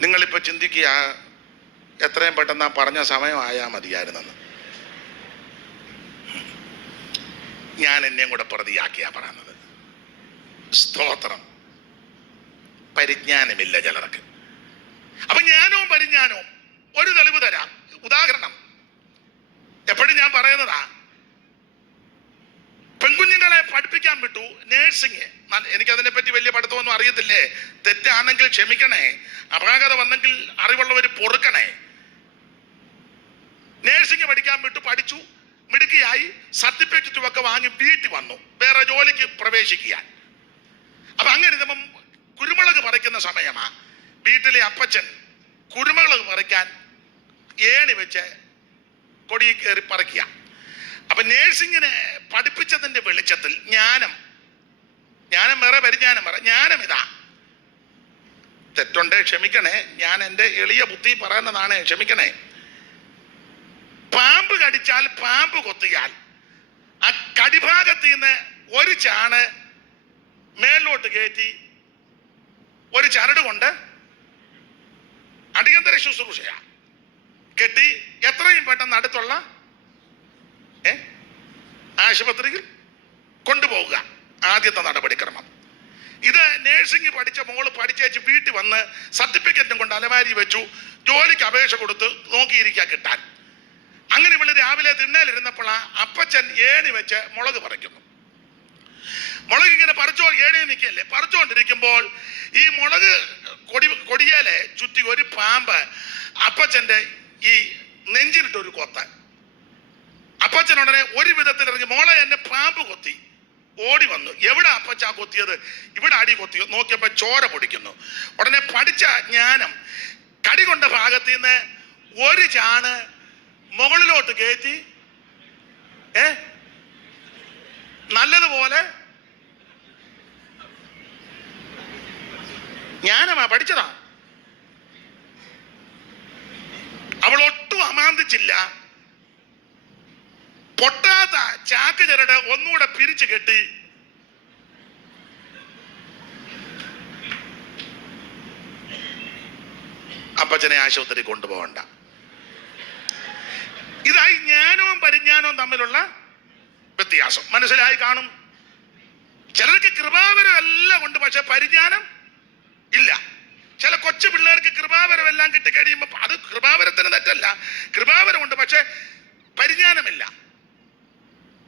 നിങ്ങളിപ്പോ ചിന്തിക്കുക, എത്രയും പെട്ടെന്ന് പറഞ്ഞ സമയമായാ മതിയായിരുന്നെന്ന്. ഞാൻ എന്നെയും കൂടെ പ്രതിയാക്കിയാ പറയുന്നത്. സ്തോത്രം. പരിജ്ഞാനമില്ല ചിലർക്ക്. അപ്പൊ ജ്ഞാനവും പരിജ്ഞാനവും ഒരു തെളിവ് തരാം. ഉദാഹരണം എപ്പോഴും ഞാൻ പറയുന്നതാ, പെൺകുഞ്ഞുങ്ങളെ പഠിപ്പിക്കാൻ വിട്ടു നേഴ്സിംഗ്. എനിക്കതിനെ പറ്റി വലിയ പഠിത്തമൊന്നും അറിയത്തില്ലേ, തെറ്റാണെങ്കിൽ ക്ഷമിക്കണേ, അപാകത വന്നെങ്കിൽ അറിവുള്ളവർ പൊറുക്കണേ. നേഴ്സിംഗ് പഠിക്കാൻ വിട്ടു, പഠിച്ചു, മിടുക്കിയായി, സർട്ടിഫിക്കറ്റും ഒക്കെ വാങ്ങി വീട്ടിൽ വന്നു വേറെ ജോലിക്ക് പ്രവേശിക്കാൻ. അപ്പൊ അങ്ങനെ ഇരുന്നപ്പം കുരുമുളക് പറിക്കുന്ന സമയമാ. വീട്ടിലെ അപ്പച്ചൻ കുരുമുളക് പറിക്കാൻ ഏണി വെച്ച് കൊടി കയറി പറിക്കുക. അപ്പൊ നേഴ്സിങ്ങിനെ പഠിപ്പിച്ചതിന്റെ വെളിച്ചത്തിൽ ജ്ഞാനം വേറെ, പരിജ്ഞാനം വേറെ. ജ്ഞാനം ഇതാ, തെറ്റുണ്ടേ ക്ഷമിക്കണേ, ഞാൻ എൻ്റെ എളിയ ബുദ്ധി പറയുന്നതാണ്, ക്ഷമിക്കണേ. പാമ്പ് കടിച്ചാൽ, പാമ്പ് കൊത്തിയാൽ ആ കടിഭാഗത്ത് നിന്ന് ഒരു ചാണ് മേലോട്ട് കയറ്റി ഒരു ചരട് കൊണ്ട് അടിയന്തര ശുശ്രൂഷയാ കെട്ടി എത്രയും പെട്ടെന്ന് അടുത്തുള്ള ആശുപത്രിയിൽ കൊണ്ടുപോവുക, ആദ്യത്തെ നടപടിക്രമം. ഇത് നേഴ്സിംഗ് പഠിച്ച മോള് പഠിച്ചേച്ച് വീട്ടിൽ വന്ന് സർട്ടിഫിക്കറ്റും കൊണ്ട് അലമാരി വെച്ചു, ജോലിക്ക് അപേക്ഷ കൊടുത്ത് നോക്കിയിരിക്കാൻ കിട്ടാൻ. അങ്ങനെ ഇവള് രാവിലെ തിണ്ണയിലിരുന്നപ്പോൾ അപ്പച്ചൻ ഏണി വെച്ച് മുളക് പറിക്കുന്നു. മുളക് ഇങ്ങനെ ഏണി നിൽക്കല്ലേ, പറിച്ചുകൊണ്ടിരിക്കുമ്പോൾ ഈ മുളക് കൊടിയേലെ ചുറ്റി ഒരു പാമ്പ് അപ്പച്ചന്റെ ഈ നെഞ്ചിലിട്ടൊരു കൊത്ത്. അപ്പച്ചൻ ഉടനെ ഒരു വിധത്തിൽ ഇറങ്ങി, മോളെ എന്നെ പാമ്പ് കൊത്തി. ഓടി വന്നു. എവിടെ അപ്പച്ച കൊത്തിയത്? ഇവിടെ അടി കൊത്തിയോ? നോക്കിയപ്പോ ചോര പൊടിക്കുന്നു. ഉടനെ പഠിച്ച ജ്ഞാനം കടി കൊണ്ട ഭാഗത്ത് നിന്ന് ഒരു ചാണ് മുകളിലോട്ട് കയറ്റി നല്ലതുപോലെ ജ്ഞാനമാ, പഠിച്ചതാ. അവൾ ഒട്ടും അമാന്തിച്ചില്ല. പൊട്ടാത്ത ചാക്ക് ചരട് ഒന്നുകൂടെ പിരിച്ചു കെട്ടി അപ്പച്ചനെ ആശുപത്രി കൊണ്ടുപോകണ്ട. ഇതായി ജ്ഞാനവും പരിജ്ഞാനവും തമ്മിലുള്ള വ്യത്യാസം. മനസ്സിലായി കാണും. ചിലർക്ക് കൃപാവരം എല്ലാം ഉണ്ട്, പക്ഷെ പരിജ്ഞാനം ഇല്ല. ചില കൊച്ചു പിള്ളേർക്ക് കൃപാവരം എല്ലാം കിട്ടിക്കഴിയുമ്പോ അത് കൃപാവരത്തിന് തെറ്റല്ല, കൃപാവരമുണ്ട്, പക്ഷെ പരിജ്ഞാനമില്ല.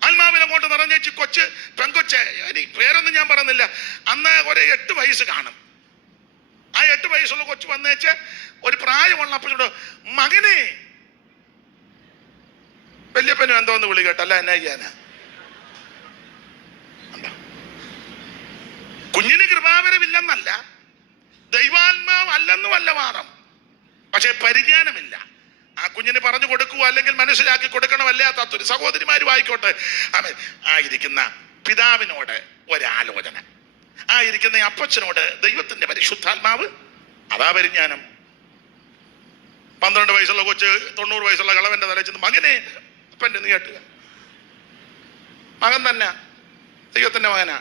ആത്മാവിനെ കൊണ്ട് നിറഞ്ഞേച്ച് കൊച്ച് പെങ്കൊച്ച്, ഇനി പേരൊന്നും ഞാൻ പറയുന്നില്ല, അന്ന് ഒരു 8 വയസ്സ് കാണും. ആ 8 വയസ്സുള്ള കൊച്ചു വന്നേച്ച് ഒരു പ്രായമുള്ള അപ്പച്ചോട്, മകനെ, വല്യപ്പനും എന്തോന്ന് വിളി കേട്ടല്ല, എന്നാ ചെയ്യാനാ? കുഞ്ഞിന് കൃപാവരമില്ലെന്നല്ല, ദൈവാത്മാവ് അല്ലെന്നും അല്ല വാദം, പക്ഷെ പരിജ്ഞാനമില്ല. ആ കുഞ്ഞിന് പറഞ്ഞു കൊടുക്കുക, അല്ലെങ്കിൽ മനസ്സിലാക്കി കൊടുക്കണമല്ലാത്തൊരു സഹോദരിമാരും ആയിക്കോട്ടെ. ആയിരിക്കുന്ന പിതാവിനോട് ഒരാലോചന, ആയിരിക്കുന്ന അപ്പച്ചനോട് ദൈവത്തിന്റെ പരിശുദ്ധാത്മാവ്, അതാ പരിജ്ഞാനം. 12 വയസ്സുള്ള കൊച്ച് 90 വയസ്സുള്ള കളവന്റെ തല ചെന്ന്, മകനെ, അപ്പൻ്റെ നീ കേട്ടുക, മകൻ തന്നെ ദൈവത്തിന്റെ മകനാ.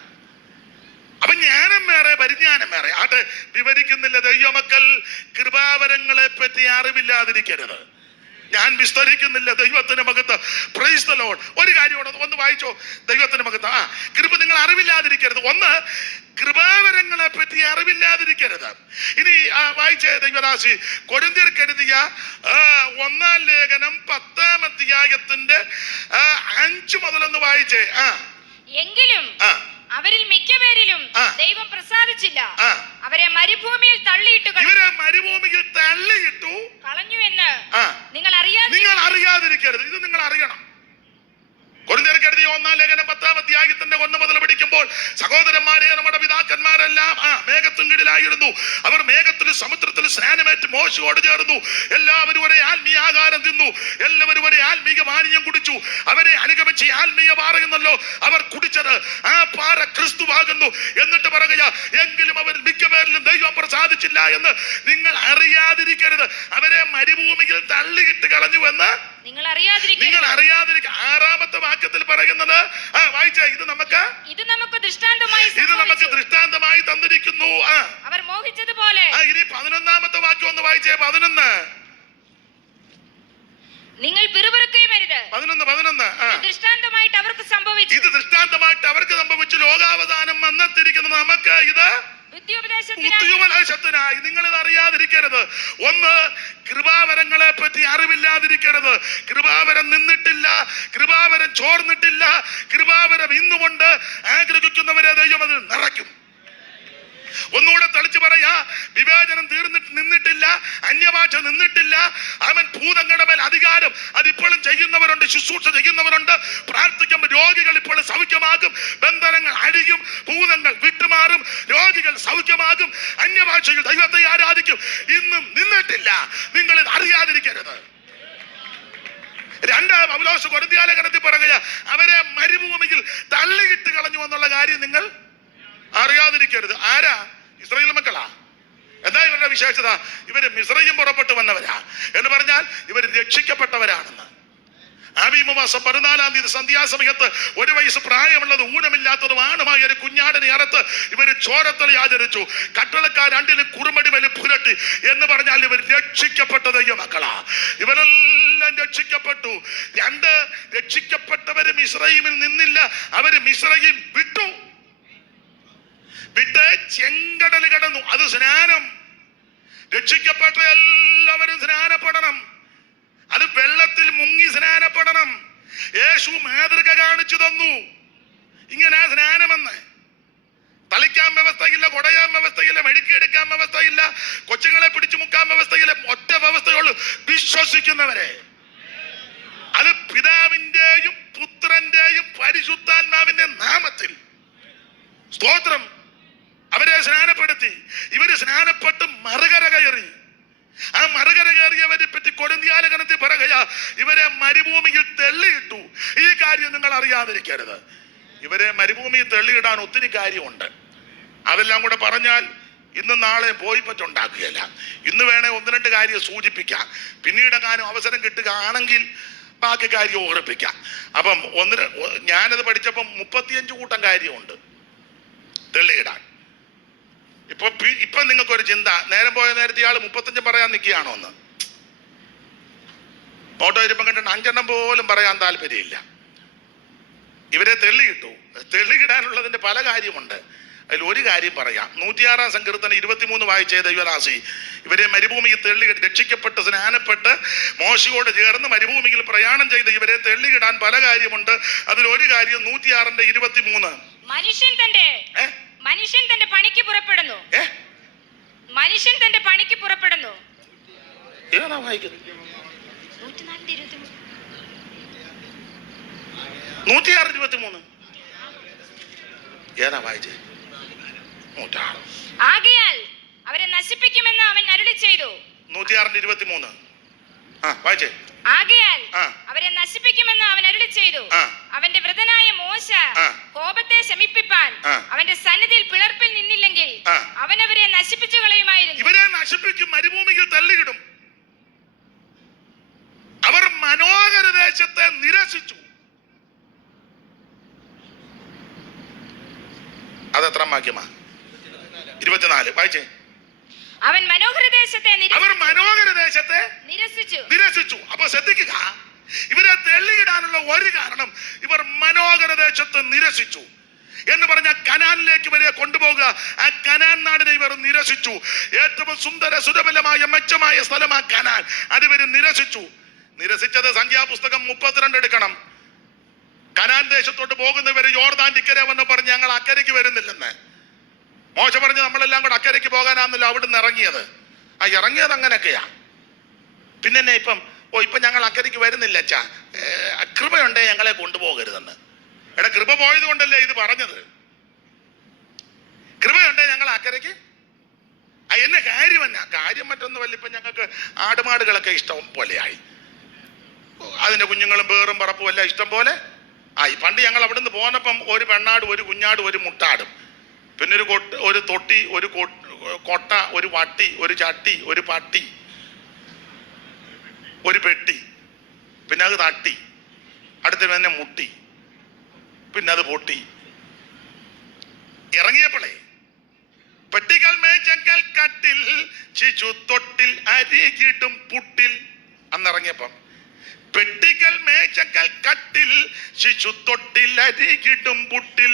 അപ്പൊ ജ്ഞാനം വേറെ, പരിജ്ഞാനം വേറെ. അത് വിവരിക്കുന്നില്ല. ദൈവമക്കൾ കൃപാവരങ്ങളെ പറ്റി അറിവില്ലാതിരിക്കരുത്. ഞാൻ വിസ്തരിക്കുന്നില്ല. ദൈവത്തിന്റെ മകത്ത്, പ്രൈസ് ദി ലോർഡ്. ഒരു കാര്യം ഒന്ന് വായിച്ചോ, ദൈവത്തിന്റെ മകത്ത്. കൃപ നിങ്ങൾ അറിവില്ലാതിരിക്കരുത്. ഒന്ന്, കൃപാവരങ്ങളെ പറ്റി അറിവില്ലാതിരിക്കരുത്. ഇനി വായിച്ചേ ദൈവദാസി, കൊരിന്ത്യർക്ക് എഴുതിയ 1-ാം ലേഖനം 10-ാം അധ്യായത്തിന്റെ 5 മുതലൊന്ന് വായിച്ചേ. എങ്കിലും അവരിൽ മിക്കപേരിലും ദൈവം പ്രസാദിച്ചില്ല. അവരെ മരുഭൂമിയിൽ തള്ളിയിട്ടു കളഞ്ഞു എന്ന് നിങ്ങൾ അറിയാതിരിക്കരുത്. ഇത് നിങ്ങൾ അറിയണം. കൊരിന്ത്യർക്ക് എഴുതിയ 1-ാം ലേഖനം 10-ാം അധ്യായത്തിന്റെ 1 മുതൽ പഠിക്കുമ്പോൾ, സഹോദരന്മാരെ, നമ്മുടെ പിതാക്കന്മാരെല്ലാം മേഘത്തിൻ കീഴിലായിരുന്നു. അവർ മേഘത്തിൽ സമുദ്രത്തിൽ സ്നാനമേറ്റ് മോശയോട് ചേർന്നു. എല്ലാവരും ഒരേ ആത്മീയ ആഹാരം തിന്നു, എല്ലാവരും ഒരേ ആത്മീയ പാനീയം കുടിച്ചു. അവരെ അനുഗമിച്ച് ആത്മീയ പാറയെന്നല്ലോ അവർ കുടിച്ചത്, ആ പാറ ക്രിസ്തുവാകുന്നു. എന്നിട്ട് പറയുക, എങ്കിലും അവർ മിക്കപേരിലും ദൈവം പ്രസാദിച്ചില്ല എന്ന് നിങ്ങൾ അറിയാതിരിക്കരുത്. അവരെ മരുഭൂമിയിൽ തള്ളിയിട്ട് കളഞ്ഞുവെന്ന് നിങ്ങൾ അറിയാതിരിക്കുക. 6-ാമത്തെ വാക്യത്തിൽ പറയുന്നത് വായിച്ചേ, ഇത് നമുക്ക് ദൃഷ്ടാന്തമായി തന്നിരിക്കുന്നു. അവർ മോഹിച്ചതുപോലെ. ഇനി 11-ാമത്തെ വാക്യം ഒന്ന് വായിച്ചേ. 11 നിങ്ങൾ പിറുപിറുക്കുകയും അരുത്. 11 ദൃഷ്ടാന്തമായിട്ട് അവർക്ക് സംഭവിച്ചു. ഇത് ദൃഷ്ടാന്തമായിട്ട് അവർക്ക് സംഭവിച്ചു. ലോകാവസാനം വന്നെത്തിരിക്കുന്ന നമുക്ക് ഇത് ബുദ്ധിയുപദേശത്തിനായി. നിങ്ങൾ ഇത് അറിയാതിരിക്കരുത്. ഒന്ന്, കൃപാവരങ്ങളെ പറ്റി അറിവില്ലാതിരിക്കരുത്. കൃപാവരം നിന്നിട്ടില്ല, കൃപാവരം ചോർന്നിട്ടില്ല. കൃപാവരം ഇന്നുകൊണ്ട് ആഗ്രഹിക്കുന്നവരെ ദൈവം അതിൽ നിറയ്ക്കും. ഒന്നുകൂടെ തെളിച്ചു പറയാ, വിവേചനം നിന്നിട്ടില്ല, അന്യഭാഷ നിന്നിട്ടില്ല. അവൻ ഭൂതങ്ങളുടെ മേൽ അധികാരം അതിപ്പോഴും ചെയ്യുന്നവരുണ്ട്, ശുശ്രൂഷ ചെയ്യുന്നവരുണ്ട്. പ്രാർത്ഥിക്കുമ്പോൾ രോഗികൾ ഇപ്പോൾ സൗഖ്യമാകും, ബന്ധനങ്ങൾ അഴിയും, ഭൂതങ്ങൾ വിട്ടുമാറും, രോഗികൾ സൗഖ്യമാകും, അന്യഭാഷയിൽ ദൈവത്തെ ആരാധിക്കും. ഇന്നും നിന്നിട്ടില്ല. നിങ്ങൾ ഇത് അറിയാതിരിക്കരുത്. രണ്ടാം പൗലോസ് കൊരിന്ത്യർ ലേഖനത്തിൽ പറയുക, അവരെ മരുഭൂമിയിൽ തള്ളിയിട്ട് കളഞ്ഞു എന്നുള്ള കാര്യം നിങ്ങൾ അറിയാതിരിക്കരുത്. ആരാ? ഇസ്രായേൽ മക്കളാ. എന്താ ഇവരുടെ വിശേഷത? ഇവര് മിസ്രയീം പുറപ്പെട്ടു വന്നവരാ എന്ന് പറഞ്ഞാൽ ഇവർ രക്ഷിക്കപ്പെട്ടവരാണെന്ന്. ആബീമ മാസം 14-ാം തീയതി സന്ധ്യാസമയത്ത് 1 വയസ്സ് പ്രായമുള്ളത് ഊനമില്ലാത്തതുമാണുമായ ഒരു കുഞ്ഞാടിനെ അറുത്ത് ഇവര് ചോരത്തളി ആചരിച്ചു. കട്ടളക്കാർ രണ്ടിലും കുറുമടി മേൽ പുരട്ടി എന്ന് പറഞ്ഞാൽ ഇവർ രക്ഷിക്കപ്പെട്ട ദൈവമക്കളാ. ഇവരെല്ലാം രക്ഷിക്കപ്പെട്ടു. 2, രക്ഷിക്കപ്പെട്ടവര് മിസ്രയീമിൽ നിന്നില്ല, അവര് മിസ്രയീം വിട്ടു. വിട്ട് ചെങ്കടൽ കടന്നു. അത് സ്നാനം. രക്ഷിക്കപ്പെട്ട എല്ലാവരും സ്നാനപ്പെടണം. അത് വെള്ളത്തിൽ മുങ്ങി സ്നാനപ്പെടണം. യേശു മാതൃക കാണിച്ചു തന്നു. ഇങ്ങനെ സ്നാനമെന്ന്. തളിക്കാൻ വ്യവസ്ഥയില്ല, കൊടയാൻ വ്യവസ്ഥയില്ല, മെഴുക്കിയെടുക്കാൻ വ്യവസ്ഥയില്ല, കൊച്ചുങ്ങളെ പിടിച്ചു മുക്കാൻ വ്യവസ്ഥയില്ല. ഒറ്റ വ്യവസ്ഥയുള്ളൂ, വിശ്വസിക്കുന്നവരെ. അത് പിതാവിന്റെയും പുത്രന്റെയും പരിശുദ്ധാത്മാവിന്റെ നാമത്തിൽ. സ്തോത്രം. അവരെ സ്നാനപ്പെടുത്തി. ഇവര് സ്നാനപ്പെട്ട് മറുകര കയറി. ആ മറുകര കയറിയവരെ പറ്റി കൊരിന്ത്യർ ലേഖനത്തിൽ പറയുക, ഇവരെ മരുഭൂമിയിൽ തെള്ളിയിട്ടു. ഈ കാര്യം നിങ്ങൾ അറിയാതിരിക്കരുത്. ഇവരെ മരുഭൂമിയിൽ തെള്ളിയിടാൻ ഒത്തിരി കാര്യമുണ്ട്. അതെല്ലാം കൂടെ പറഞ്ഞാൽ ഇന്നും നാളെ പോയി പറ്റുണ്ടാക്കുകയില്ല. ഇന്ന് വേണേ 1-2 കാര്യം സൂചിപ്പിക്കാം. പിന്നീട് കാര്യം അവസരം കിട്ടുകയാണെങ്കിൽ ബാക്കി കാര്യം ഓർപ്പിക്കാം. അപ്പം ഞാനത് പഠിച്ചപ്പം 35 കൂട്ടം കാര്യമുണ്ട് തെള്ളിയിടാൻ. ഇപ്പൊ നിങ്ങൾക്കൊരു ചിന്ത, നേരം പോയ നേരത്തെ ഇയാൾ 35 പറയാൻ നിൽക്കുകയാണോ എന്ന്. ഫോട്ടോ ഇരിപ്പം കണ്ടിട്ട് 5 പോലും പറയാൻ താല്പര്യമില്ല. ഇവരെ തെള്ളിയിട്ടു. തെള്ളിയിടാനുള്ളതിന്റെ പല കാര്യമുണ്ട്. അതിൽ ഒരു കാര്യം പറയാം. 106-ാം സങ്കീർത്തനം 23 വായിച്ച ദൈവദാസി, ഇവരെ മരുഭൂമിയിൽ തെള്ളിയിട്ട് രക്ഷിക്കപ്പെട്ട് സ്നാനപ്പെട്ട് മോശയോട് ചേർന്ന് മരുഭൂമിയിൽ പ്രയാണം ചെയ്ത് ഇവരെ തെള്ളിയിടാൻ പല കാര്യമുണ്ട്. അതിലൊരു കാര്യം 106-ന്റെ 23. മനുഷ്യൻ തന്റെ പണിക്ക് പുറപ്പെടുന്നു. മനുഷ്യൻ തന്റെ പണിക്ക് പുറപ്പെടുന്നു. ഏതാ വായിക്കുന്നത്? 106-23 ഏതാ വായിച്ചേ? ആകയാൽ അവരെ നശിപ്പിക്കുമെന്ന് അവൻ അരുളി ചെയ്തു. 106-23 വായിച്ചേ. ആകയാൽ അവരെ നശിപ്പിക്കുമെന്ന് അവൻ അരുളി ചെയ്തു. അവന്റെ വൃതനായ മോശ കോപത്തെ ശമിപ്പിപ്പാൻ അവന്റെ സന്നിധിയിൽ പിളർപ്പിൽ നിന്നില്ലെങ്കിൽ അവൻ അവരെ നശിപ്പിച്ചു കളയുമായിരുന്നു. ഇവരെ നശിപ്പിക്കും, മരുഭൂമിയിൽ തള്ളിയിടും. അവർ മനോഹര ദേശത്തെ നിരസിച്ചു. അതെത്ര വാക്യമാ? 24 വായിച്ചേ. അവൻ മനോഹര ദേശത്തെ നിരസിച്ചു. അപ്പൊ ശ്രദ്ധിക്കുക, ഇവരെ തെള്ളിയിടാനുള്ള ഒരു കാരണം ഇവർ മനോഹര ദേശത്തെ നിരസിച്ചു എന്ന് പറഞ്ഞാൽ കനാനിലേക്ക് ഇവരെ കൊണ്ടുപോകുക. ആ കനാൻ നാടിനെ ഇവർ നിരസിച്ചു. ഏറ്റവും സുന്ദര സുരബലമായ മെച്ചമായ സ്ഥലമാ കനാൻ. അത് ഇവർ നിരസിച്ചു. നിരസിച്ചത് സംഖ്യാപുസ്തകം 32 എടുക്കണം. കനാൻ ദേശത്തോട്ട് പോകുന്നവര് യോർദാന്റെ ഇക്കരെ വന്ന് പറഞ്ഞ് ഞങ്ങൾ അക്കരയ്ക്ക് വരുന്നില്ലെന്ന്. മോശ പറഞ്ഞ് നമ്മളെല്ലാം കൂടെ അക്കരയ്ക്ക് പോകാനാന്നല്ലോ അവിടുന്ന് ഇറങ്ങിയത്. ഇറങ്ങിയത് അങ്ങനെയൊക്കെയാ. പിന്നെ ഇപ്പം ഞങ്ങൾ അക്കരയ്ക്ക് വരുന്നില്ല അച്ഛാ, കൃപയുണ്ടേ ഞങ്ങളെ കൊണ്ടുപോകരുതെന്ന്. കൃപ പോയത് കൊണ്ടല്ലേ ഇത് പറഞ്ഞത്. കൃപയുണ്ടേ ഞങ്ങൾ അക്കരയ്ക്ക്. എന്നെ കാര്യം മറ്റൊന്നുമല്ല. ഇപ്പൊ ഞങ്ങൾക്ക് ആടുമാടുകളൊക്കെ ഇഷ്ടം പോലെയായി. അതിന്റെ കുഞ്ഞുങ്ങളും പേറും പറപ്പും എല്ലാം ഇഷ്ടം പോലെ ആയി. പണ്ട് ഞങ്ങൾ അവിടുന്ന് പോന്നപ്പം ഒരു പെണ്ണാടും ഒരു കുഞ്ഞാടും ഒരു മുട്ടാടും, പിന്നെ ഒരു തൊട്ടി, ഒരു കൊട്ട, ഒരു വട്ടി, ഒരു ചട്ടി, ഒരു പട്ടി, ഒരു പെട്ടി, പിന്നെ അത് തട്ടി, അടുത്ത് തന്നെ മുട്ടി, പിന്നെ അത് പൊട്ടി. ഇറങ്ങിയപ്പോളേ പെട്ടികൾ മേച്ചക്കൽ കട്ടിൽ ശിശു തൊട്ടിൽ അരികിടും പുട്ടിൽ. അന്നിറങ്ങിയപ്പം പെട്ടികൾ മേച്ചക്കൽ കട്ടിൽ ശിശു തൊട്ടിൽ അരികിടും പുട്ടിൽ.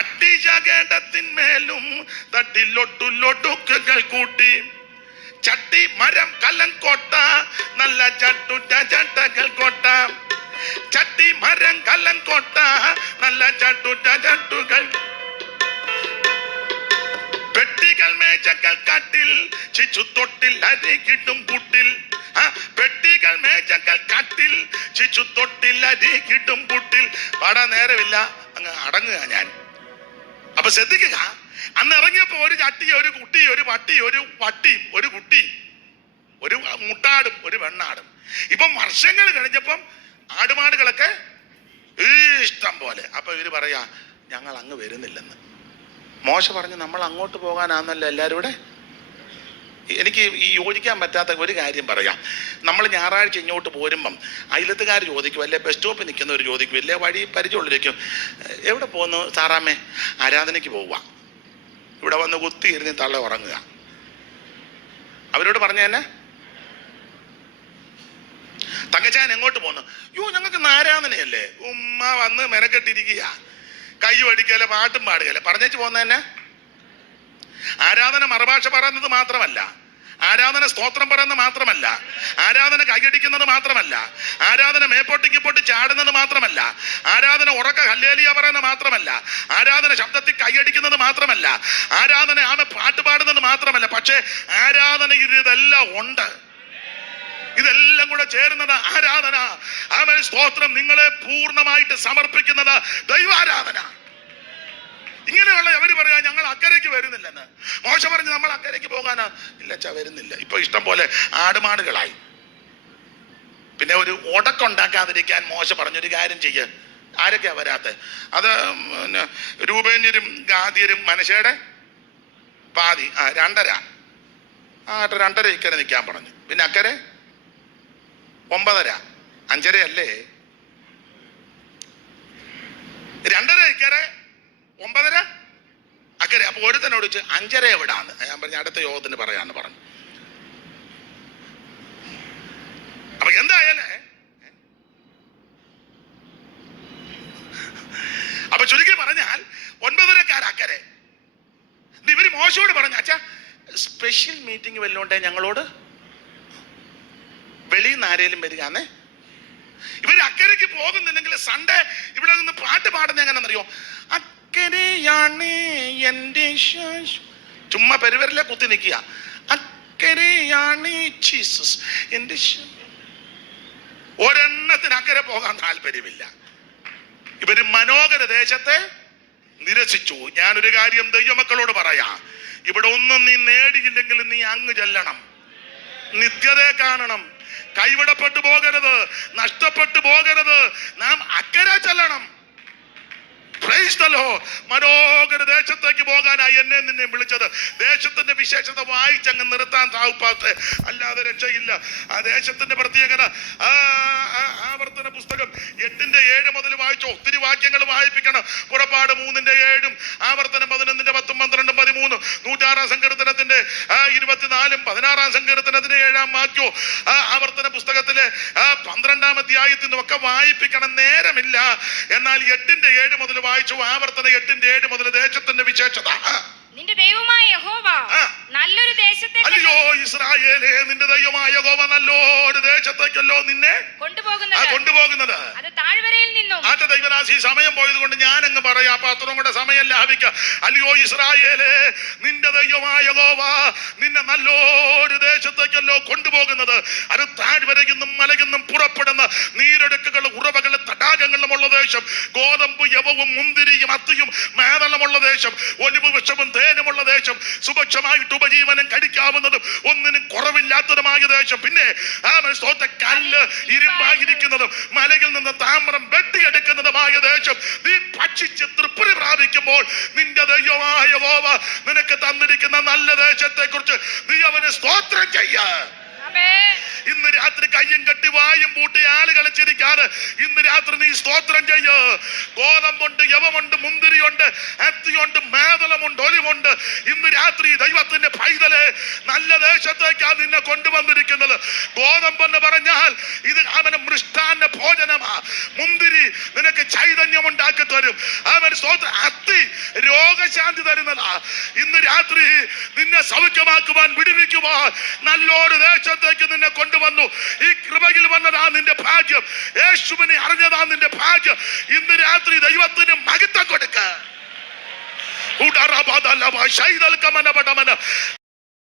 അട്ടിശാഖ യാഗടത്തിന്മേലും തട്ടിലൊട്ടുലൊട്ടുക്കുകൾ കൂട്ടി ചട്ടി മരം കല്ലം കോട്ട നല്ല ചട്ടുറ്റകൾ കോട്ട ചട്ടി മരം കല്ലം കോട്ട നല്ല ചട്ടുകൾ പെട്ടികൾ മേജകൾ കാട്ടിൽ ചിച്ചുതൊട്ടിൽ അരി കിട്ടും കൂട്ടിൽ പെട്ടികൾ മേജകൾ കാട്ടിൽ ചിച്ചുതൊട്ടിൽ അരി കിട്ടും കൂട്ടിൽ പാടാൻ നേരമില്ല, അങ്ങ് അടങ്ങുക ഞാൻ. അപ്പൊ ശ്രദ്ധിക്കുക, അന്ന് ഇറങ്ങിയപ്പോ ഒരു ചട്ടി, ഒരു കുട്ടി, ഒരു പട്ടി, ഒരു പട്ടിയും, ഒരു കുട്ടി, ഒരു മുട്ടാടും, ഒരു വെണ്ണാടും. ഇപ്പം വർഷങ്ങൾ കഴിഞ്ഞപ്പം ആടുമാടുകളൊക്കെ ഇഷ്ടം പോലെ. അപ്പൊ ഇവര് പറയാ ഞങ്ങൾ അങ്ങ് വരുന്നില്ലെന്ന്. മോശ പറഞ്ഞു നമ്മൾ അങ്ങോട്ട് പോകാനാന്നല്ലോ എല്ലാവരും ഇവിടെ. എനിക്ക് ഈ യോജിക്കാൻ പറ്റാത്ത ഒരു കാര്യം പറയാം. നമ്മൾ ഞായറാഴ്ച ഇങ്ങോട്ട് പോരുമ്പം അയലത്തുകാർ ചോദിക്കും, അല്ലെ ബസ് സ്റ്റോപ്പിൽ നിൽക്കുന്നവർ ചോദിക്കും, ഇല്ലേ വഴി പരിചയമുള്ളവരേക്കും, എവിടെ പോകുന്നു സാറാമ്മേ? ആരാധനയ്ക്ക് പോവുക. ഇവിടെ വന്ന് കുത്തി ഇരുന്ന് തള്ള ഉറങ്ങുക. അവരോട് പറഞ്ഞ തന്നെ തങ്കച്ചാൻ എങ്ങോട്ട് പോന്നു? യോ ഞങ്ങൾക്ക് ആരാധനയല്ലേ, ഉമ്മ വന്ന് മെനക്കെട്ടിരിക്കുക, കൈ പഠിക്കല, പാട്ടും പാടുകയല്ലേ, പറഞ്ഞേച്ച് പോകുന്ന തന്നെ. ആരാധന മറുഭാഷ പറയുന്നത് മാത്രമല്ല, ആരാധന സ്തോത്രം പറയുന്നത് മാത്രമല്ല, ആരാധന കൈയടിക്കുന്നത് മാത്രമല്ല, ആരാധന മേപ്പോട്ടിക്ക് പൊട്ടി ചാടുന്നത് മാത്രമല്ല, ആരാധന ഉറക്ക ഹല്ലേലൂയ പറയുന്നത് മാത്രമല്ല, ആരാധന ശബ്ദത്തിൽ കൈയടിക്കുന്നത് മാത്രമല്ല, ആരാധന ആമ പാട്ട് പാടുന്നത് മാത്രമല്ല. പക്ഷേ ആരാധന ഇതെല്ലാം ഉണ്ട്. ഇതെല്ലാം കൂടെ ചേരുന്നത് ആരാധന. ആമേൻ, സ്തോത്രം. നിങ്ങളെ പൂർണ്ണമായിട്ട് സമർപ്പിക്കുന്നത് ദൈവാരാധന. ഇങ്ങനെയുള്ള അവര് പറയാ ഞങ്ങൾ അക്കരയ്ക്ക് വരുന്നില്ലെന്ന്. മോശ പറഞ്ഞു നമ്മൾ അക്കരയ്ക്ക് പോകാനാ? ഇല്ല ചാ, വരുന്നില്ല. ഇപ്പൊ ഇഷ്ടം പോലെ ആടുമാടുകളായി. പിന്നെ ഒരു ഉടക്കുണ്ടാക്കാതിരിക്കാൻ മോശ പറഞ്ഞൊരു കാര്യം ചെയ്യ. ആരൊക്കെയാ വരാത്ത? അത് രൂപേന്യരും ഗാദിയരും മനശ്ശയുടെ പാതി, 2.5 2.5 ഇക്കരെ നിൽക്കാൻ പറഞ്ഞു. പിന്നെ അക്കരെ 9.5 5.5 അല്ലേ, 2.5 ഇക്കരെ 9.5 അക്കരെ. അപ്പൊ ഒരുത്തനോട് ചോദിച്ചു 5.5 എവിടാന്ന്. ഞാൻ പറഞ്ഞു അടുത്ത യോഗത്തിന് പറയാന്ന് പറഞ്ഞു. അപ്പൊ എന്തായാലേ, അപ്പൊ ചുരുക്കി പറഞ്ഞാൽ 9.5 അക്കരെ. ഇവര് മോശയോട് പറഞ്ഞു, അച്ഛാ സ്പെഷ്യൽ മീറ്റിംഗ് വല്ലോണ്ടേ ഞങ്ങളോട്, വെളിയിൽ നിന്ന് ആരേലും വരികയാന്നേ. ഇവര് അക്കരയ്ക്ക് പോകുന്നില്ലെങ്കിൽ സൺഡേ ഇവിടെ നിന്ന് പാട്ട് പാടുന്ന എങ്ങനെന്നറിയോ? അക്കരയാണ് എന്റെ ചുമ്മാ പെരുവരിലെ കുത്തി നിൽക്കുക. അക്കരയാണ് ജീസസ് എന്റെ. ഒരെണ്ണത്തിന് അക്കരെ പോകാൻ താല്പര്യമില്ല. ഇവര് മനോഹര ദേശത്തെ നിരസിച്ചു. ഞാനൊരു കാര്യം ദൈവമക്കളോട് പറയാ, ഇവിടെ ഒന്നും നീ നേടിയില്ലെങ്കിൽ നീ അങ്ങ് ചെല്ലണം, നിത്യതയെ കാണണം. കൈവിടപ്പെട്ടു പോകരുത്, നഷ്ടപ്പെട്ടു പോകരുത്. നാം അക്കരെ ചെല്ലണം. മനോഹര ദേശത്തേക്ക് പോകാനായി എന്നെ നിന്നെ വിളിച്ചത്. ദേശത്തിന്റെ വിശേഷത വായിച്ചങ്ങ് നിർത്താൻ താവുപ്പാത്തെ, അല്ലാതെ രക്ഷയില്ല. ആ ദേശത്തിന്റെ പ്രത്യേകത ആവർത്തന പുസ്തകം 8:7 മുതൽ വായിച്ചോ. ഒത്തിരി വാക്യങ്ങൾ വായിപ്പിക്കണം. പുറപ്പാട് 3:7, ആവർത്തനം 11, 10, 12, 13, 106 സങ്കീർത്തനത്തിന്റെ 24, 16 സങ്കീർത്തനത്തിന്റെ 7 വാക്യോ, ആവർത്തന പുസ്തകത്തിലെ 12-ാം അധ്യായത്തിൽ നിന്നൊക്കെ വായിപ്പിക്കണം. നേരമില്ല. എന്നാൽ 8:7 മുതൽ വായിച്ചു. ആവർത്തന 8:7 മുതൽ ദേശത്തിന്റെ വിശേഷത. നിന്റെ ദൈവമായ യഹോവ നല്ലൊരു ദേശത്തേക്ക്, അല്ലയോ ഇസ്രായേലേ, നിന്റെ ദൈവമായ യഹോവ നല്ലൊരു ദേശത്തേക്കല്ലോ നിന്നെ കൊണ്ടുപോകുന്നത്. അത് താഴ്വരയിൽ നിന്നും. ആദ്യ ദൈവദാസി സമയം പോയത് കൊണ്ട് ഞാൻ അങ്ങ് പറയാം, അപ്പൊ അത്രയും കൂടെ സമയം ലാഭിക്കാം. അല്ലയോ ഇസ്രായേലേ, നിന്റെ ദൈവമായ യഹോവ നിന്നെ നല്ലൊരു ദേശത്തേക്കല്ലോ കൊണ്ടുപോകുന്നത്. അത് താഴ്വരയിൽ നിന്നും മലയിൽ നിന്നും പുറപ്പെടുന്ന നീരൊഴുക്കുകളും ഉറവകളും തടാകങ്ങളുമുള്ള ദേശം, ഗോതമ്പ് യവവും മുന്തിരിയും അത്തിയും മേദളമുള്ള ദേശം, ഒലിവ് വൃക്ഷവും തേനുമുള്ള ദേശം, സുഭിക്ഷമായിട്ട് ഉപജീവനം കഴിക്കാവുന്നതും ഒന്നിനും കുറവില്ലാത്തതുമായ ദേശം. പിന്നെ കല്ല് ഇരുമ്പായിരിക്കുന്നതും മലയിൽ നിന്ന് താമ്രം വെട്ടിയെടുക്കുന്നതുമായ ദേശം നീ ഭക്ഷിച്ച് തൃപ്തി പ്രാപിക്കുമ്പോൾ നിന്റെ ദൈവമായ യഹോവ നിനക്ക് തന്നിരിക്കുന്ന നല്ല ദേശത്തെ കുറിച്ച് നീ അവന് സ്തോത്രം ചെയ്യ. ഇന്ന് രാത്രി കയ്യും കെട്ടി വായും പൂട്ടി ആളുകളെ ചിരിക്കാറ്. ഇന്ന് രാത്രി നീ സ്തോത്രം ചെയ്യ. ഗോതമ്പുണ്ട്, യവമുണ്ട്, മുന്തിരിയുണ്ട്, അത്തിയുണ്ട്, മേദളമുണ്ട്, ഒലിവുണ്ട്. ഇന്ന് രാത്രി ദൈവത്തിന്റെ പൈതലെ നല്ല ദേശത്തേക്കാണ് നിന്നെ കൊണ്ടുവന്നിരിക്കുന്നത്. ഗോതമ്പെന്ന് പറഞ്ഞാൽ ഇത് അവന് മൃഷ്ടാന്ന ഭോജനമാ. മുന്തിരി നിനക്ക് ചൈതന്യം ഉണ്ടാക്കി തരും. അവൻ സ്തോത്രം. അത്തി രോഗശാന്തി തരുന്നതാ. ഇന്ന് രാത്രി നിന്നെ സൗഖ്യമാക്കുവാൻ, വിടുവിക്കുവാൻ നല്ലൊരു ദേശത്തേക്ക് നിന്നെ കൊണ്ടുവന്നു. ഈ കൃപയിൽ വന്നതാ നിന്റെ ഭാഗ്യം. യേശുവിനെ അറിഞ്ഞതാ നിന്റെ ഭാഗ്യം. ഇന്ന് രാത്രി ദൈവത്തിന് മഹത്വം കൊടുക്ക.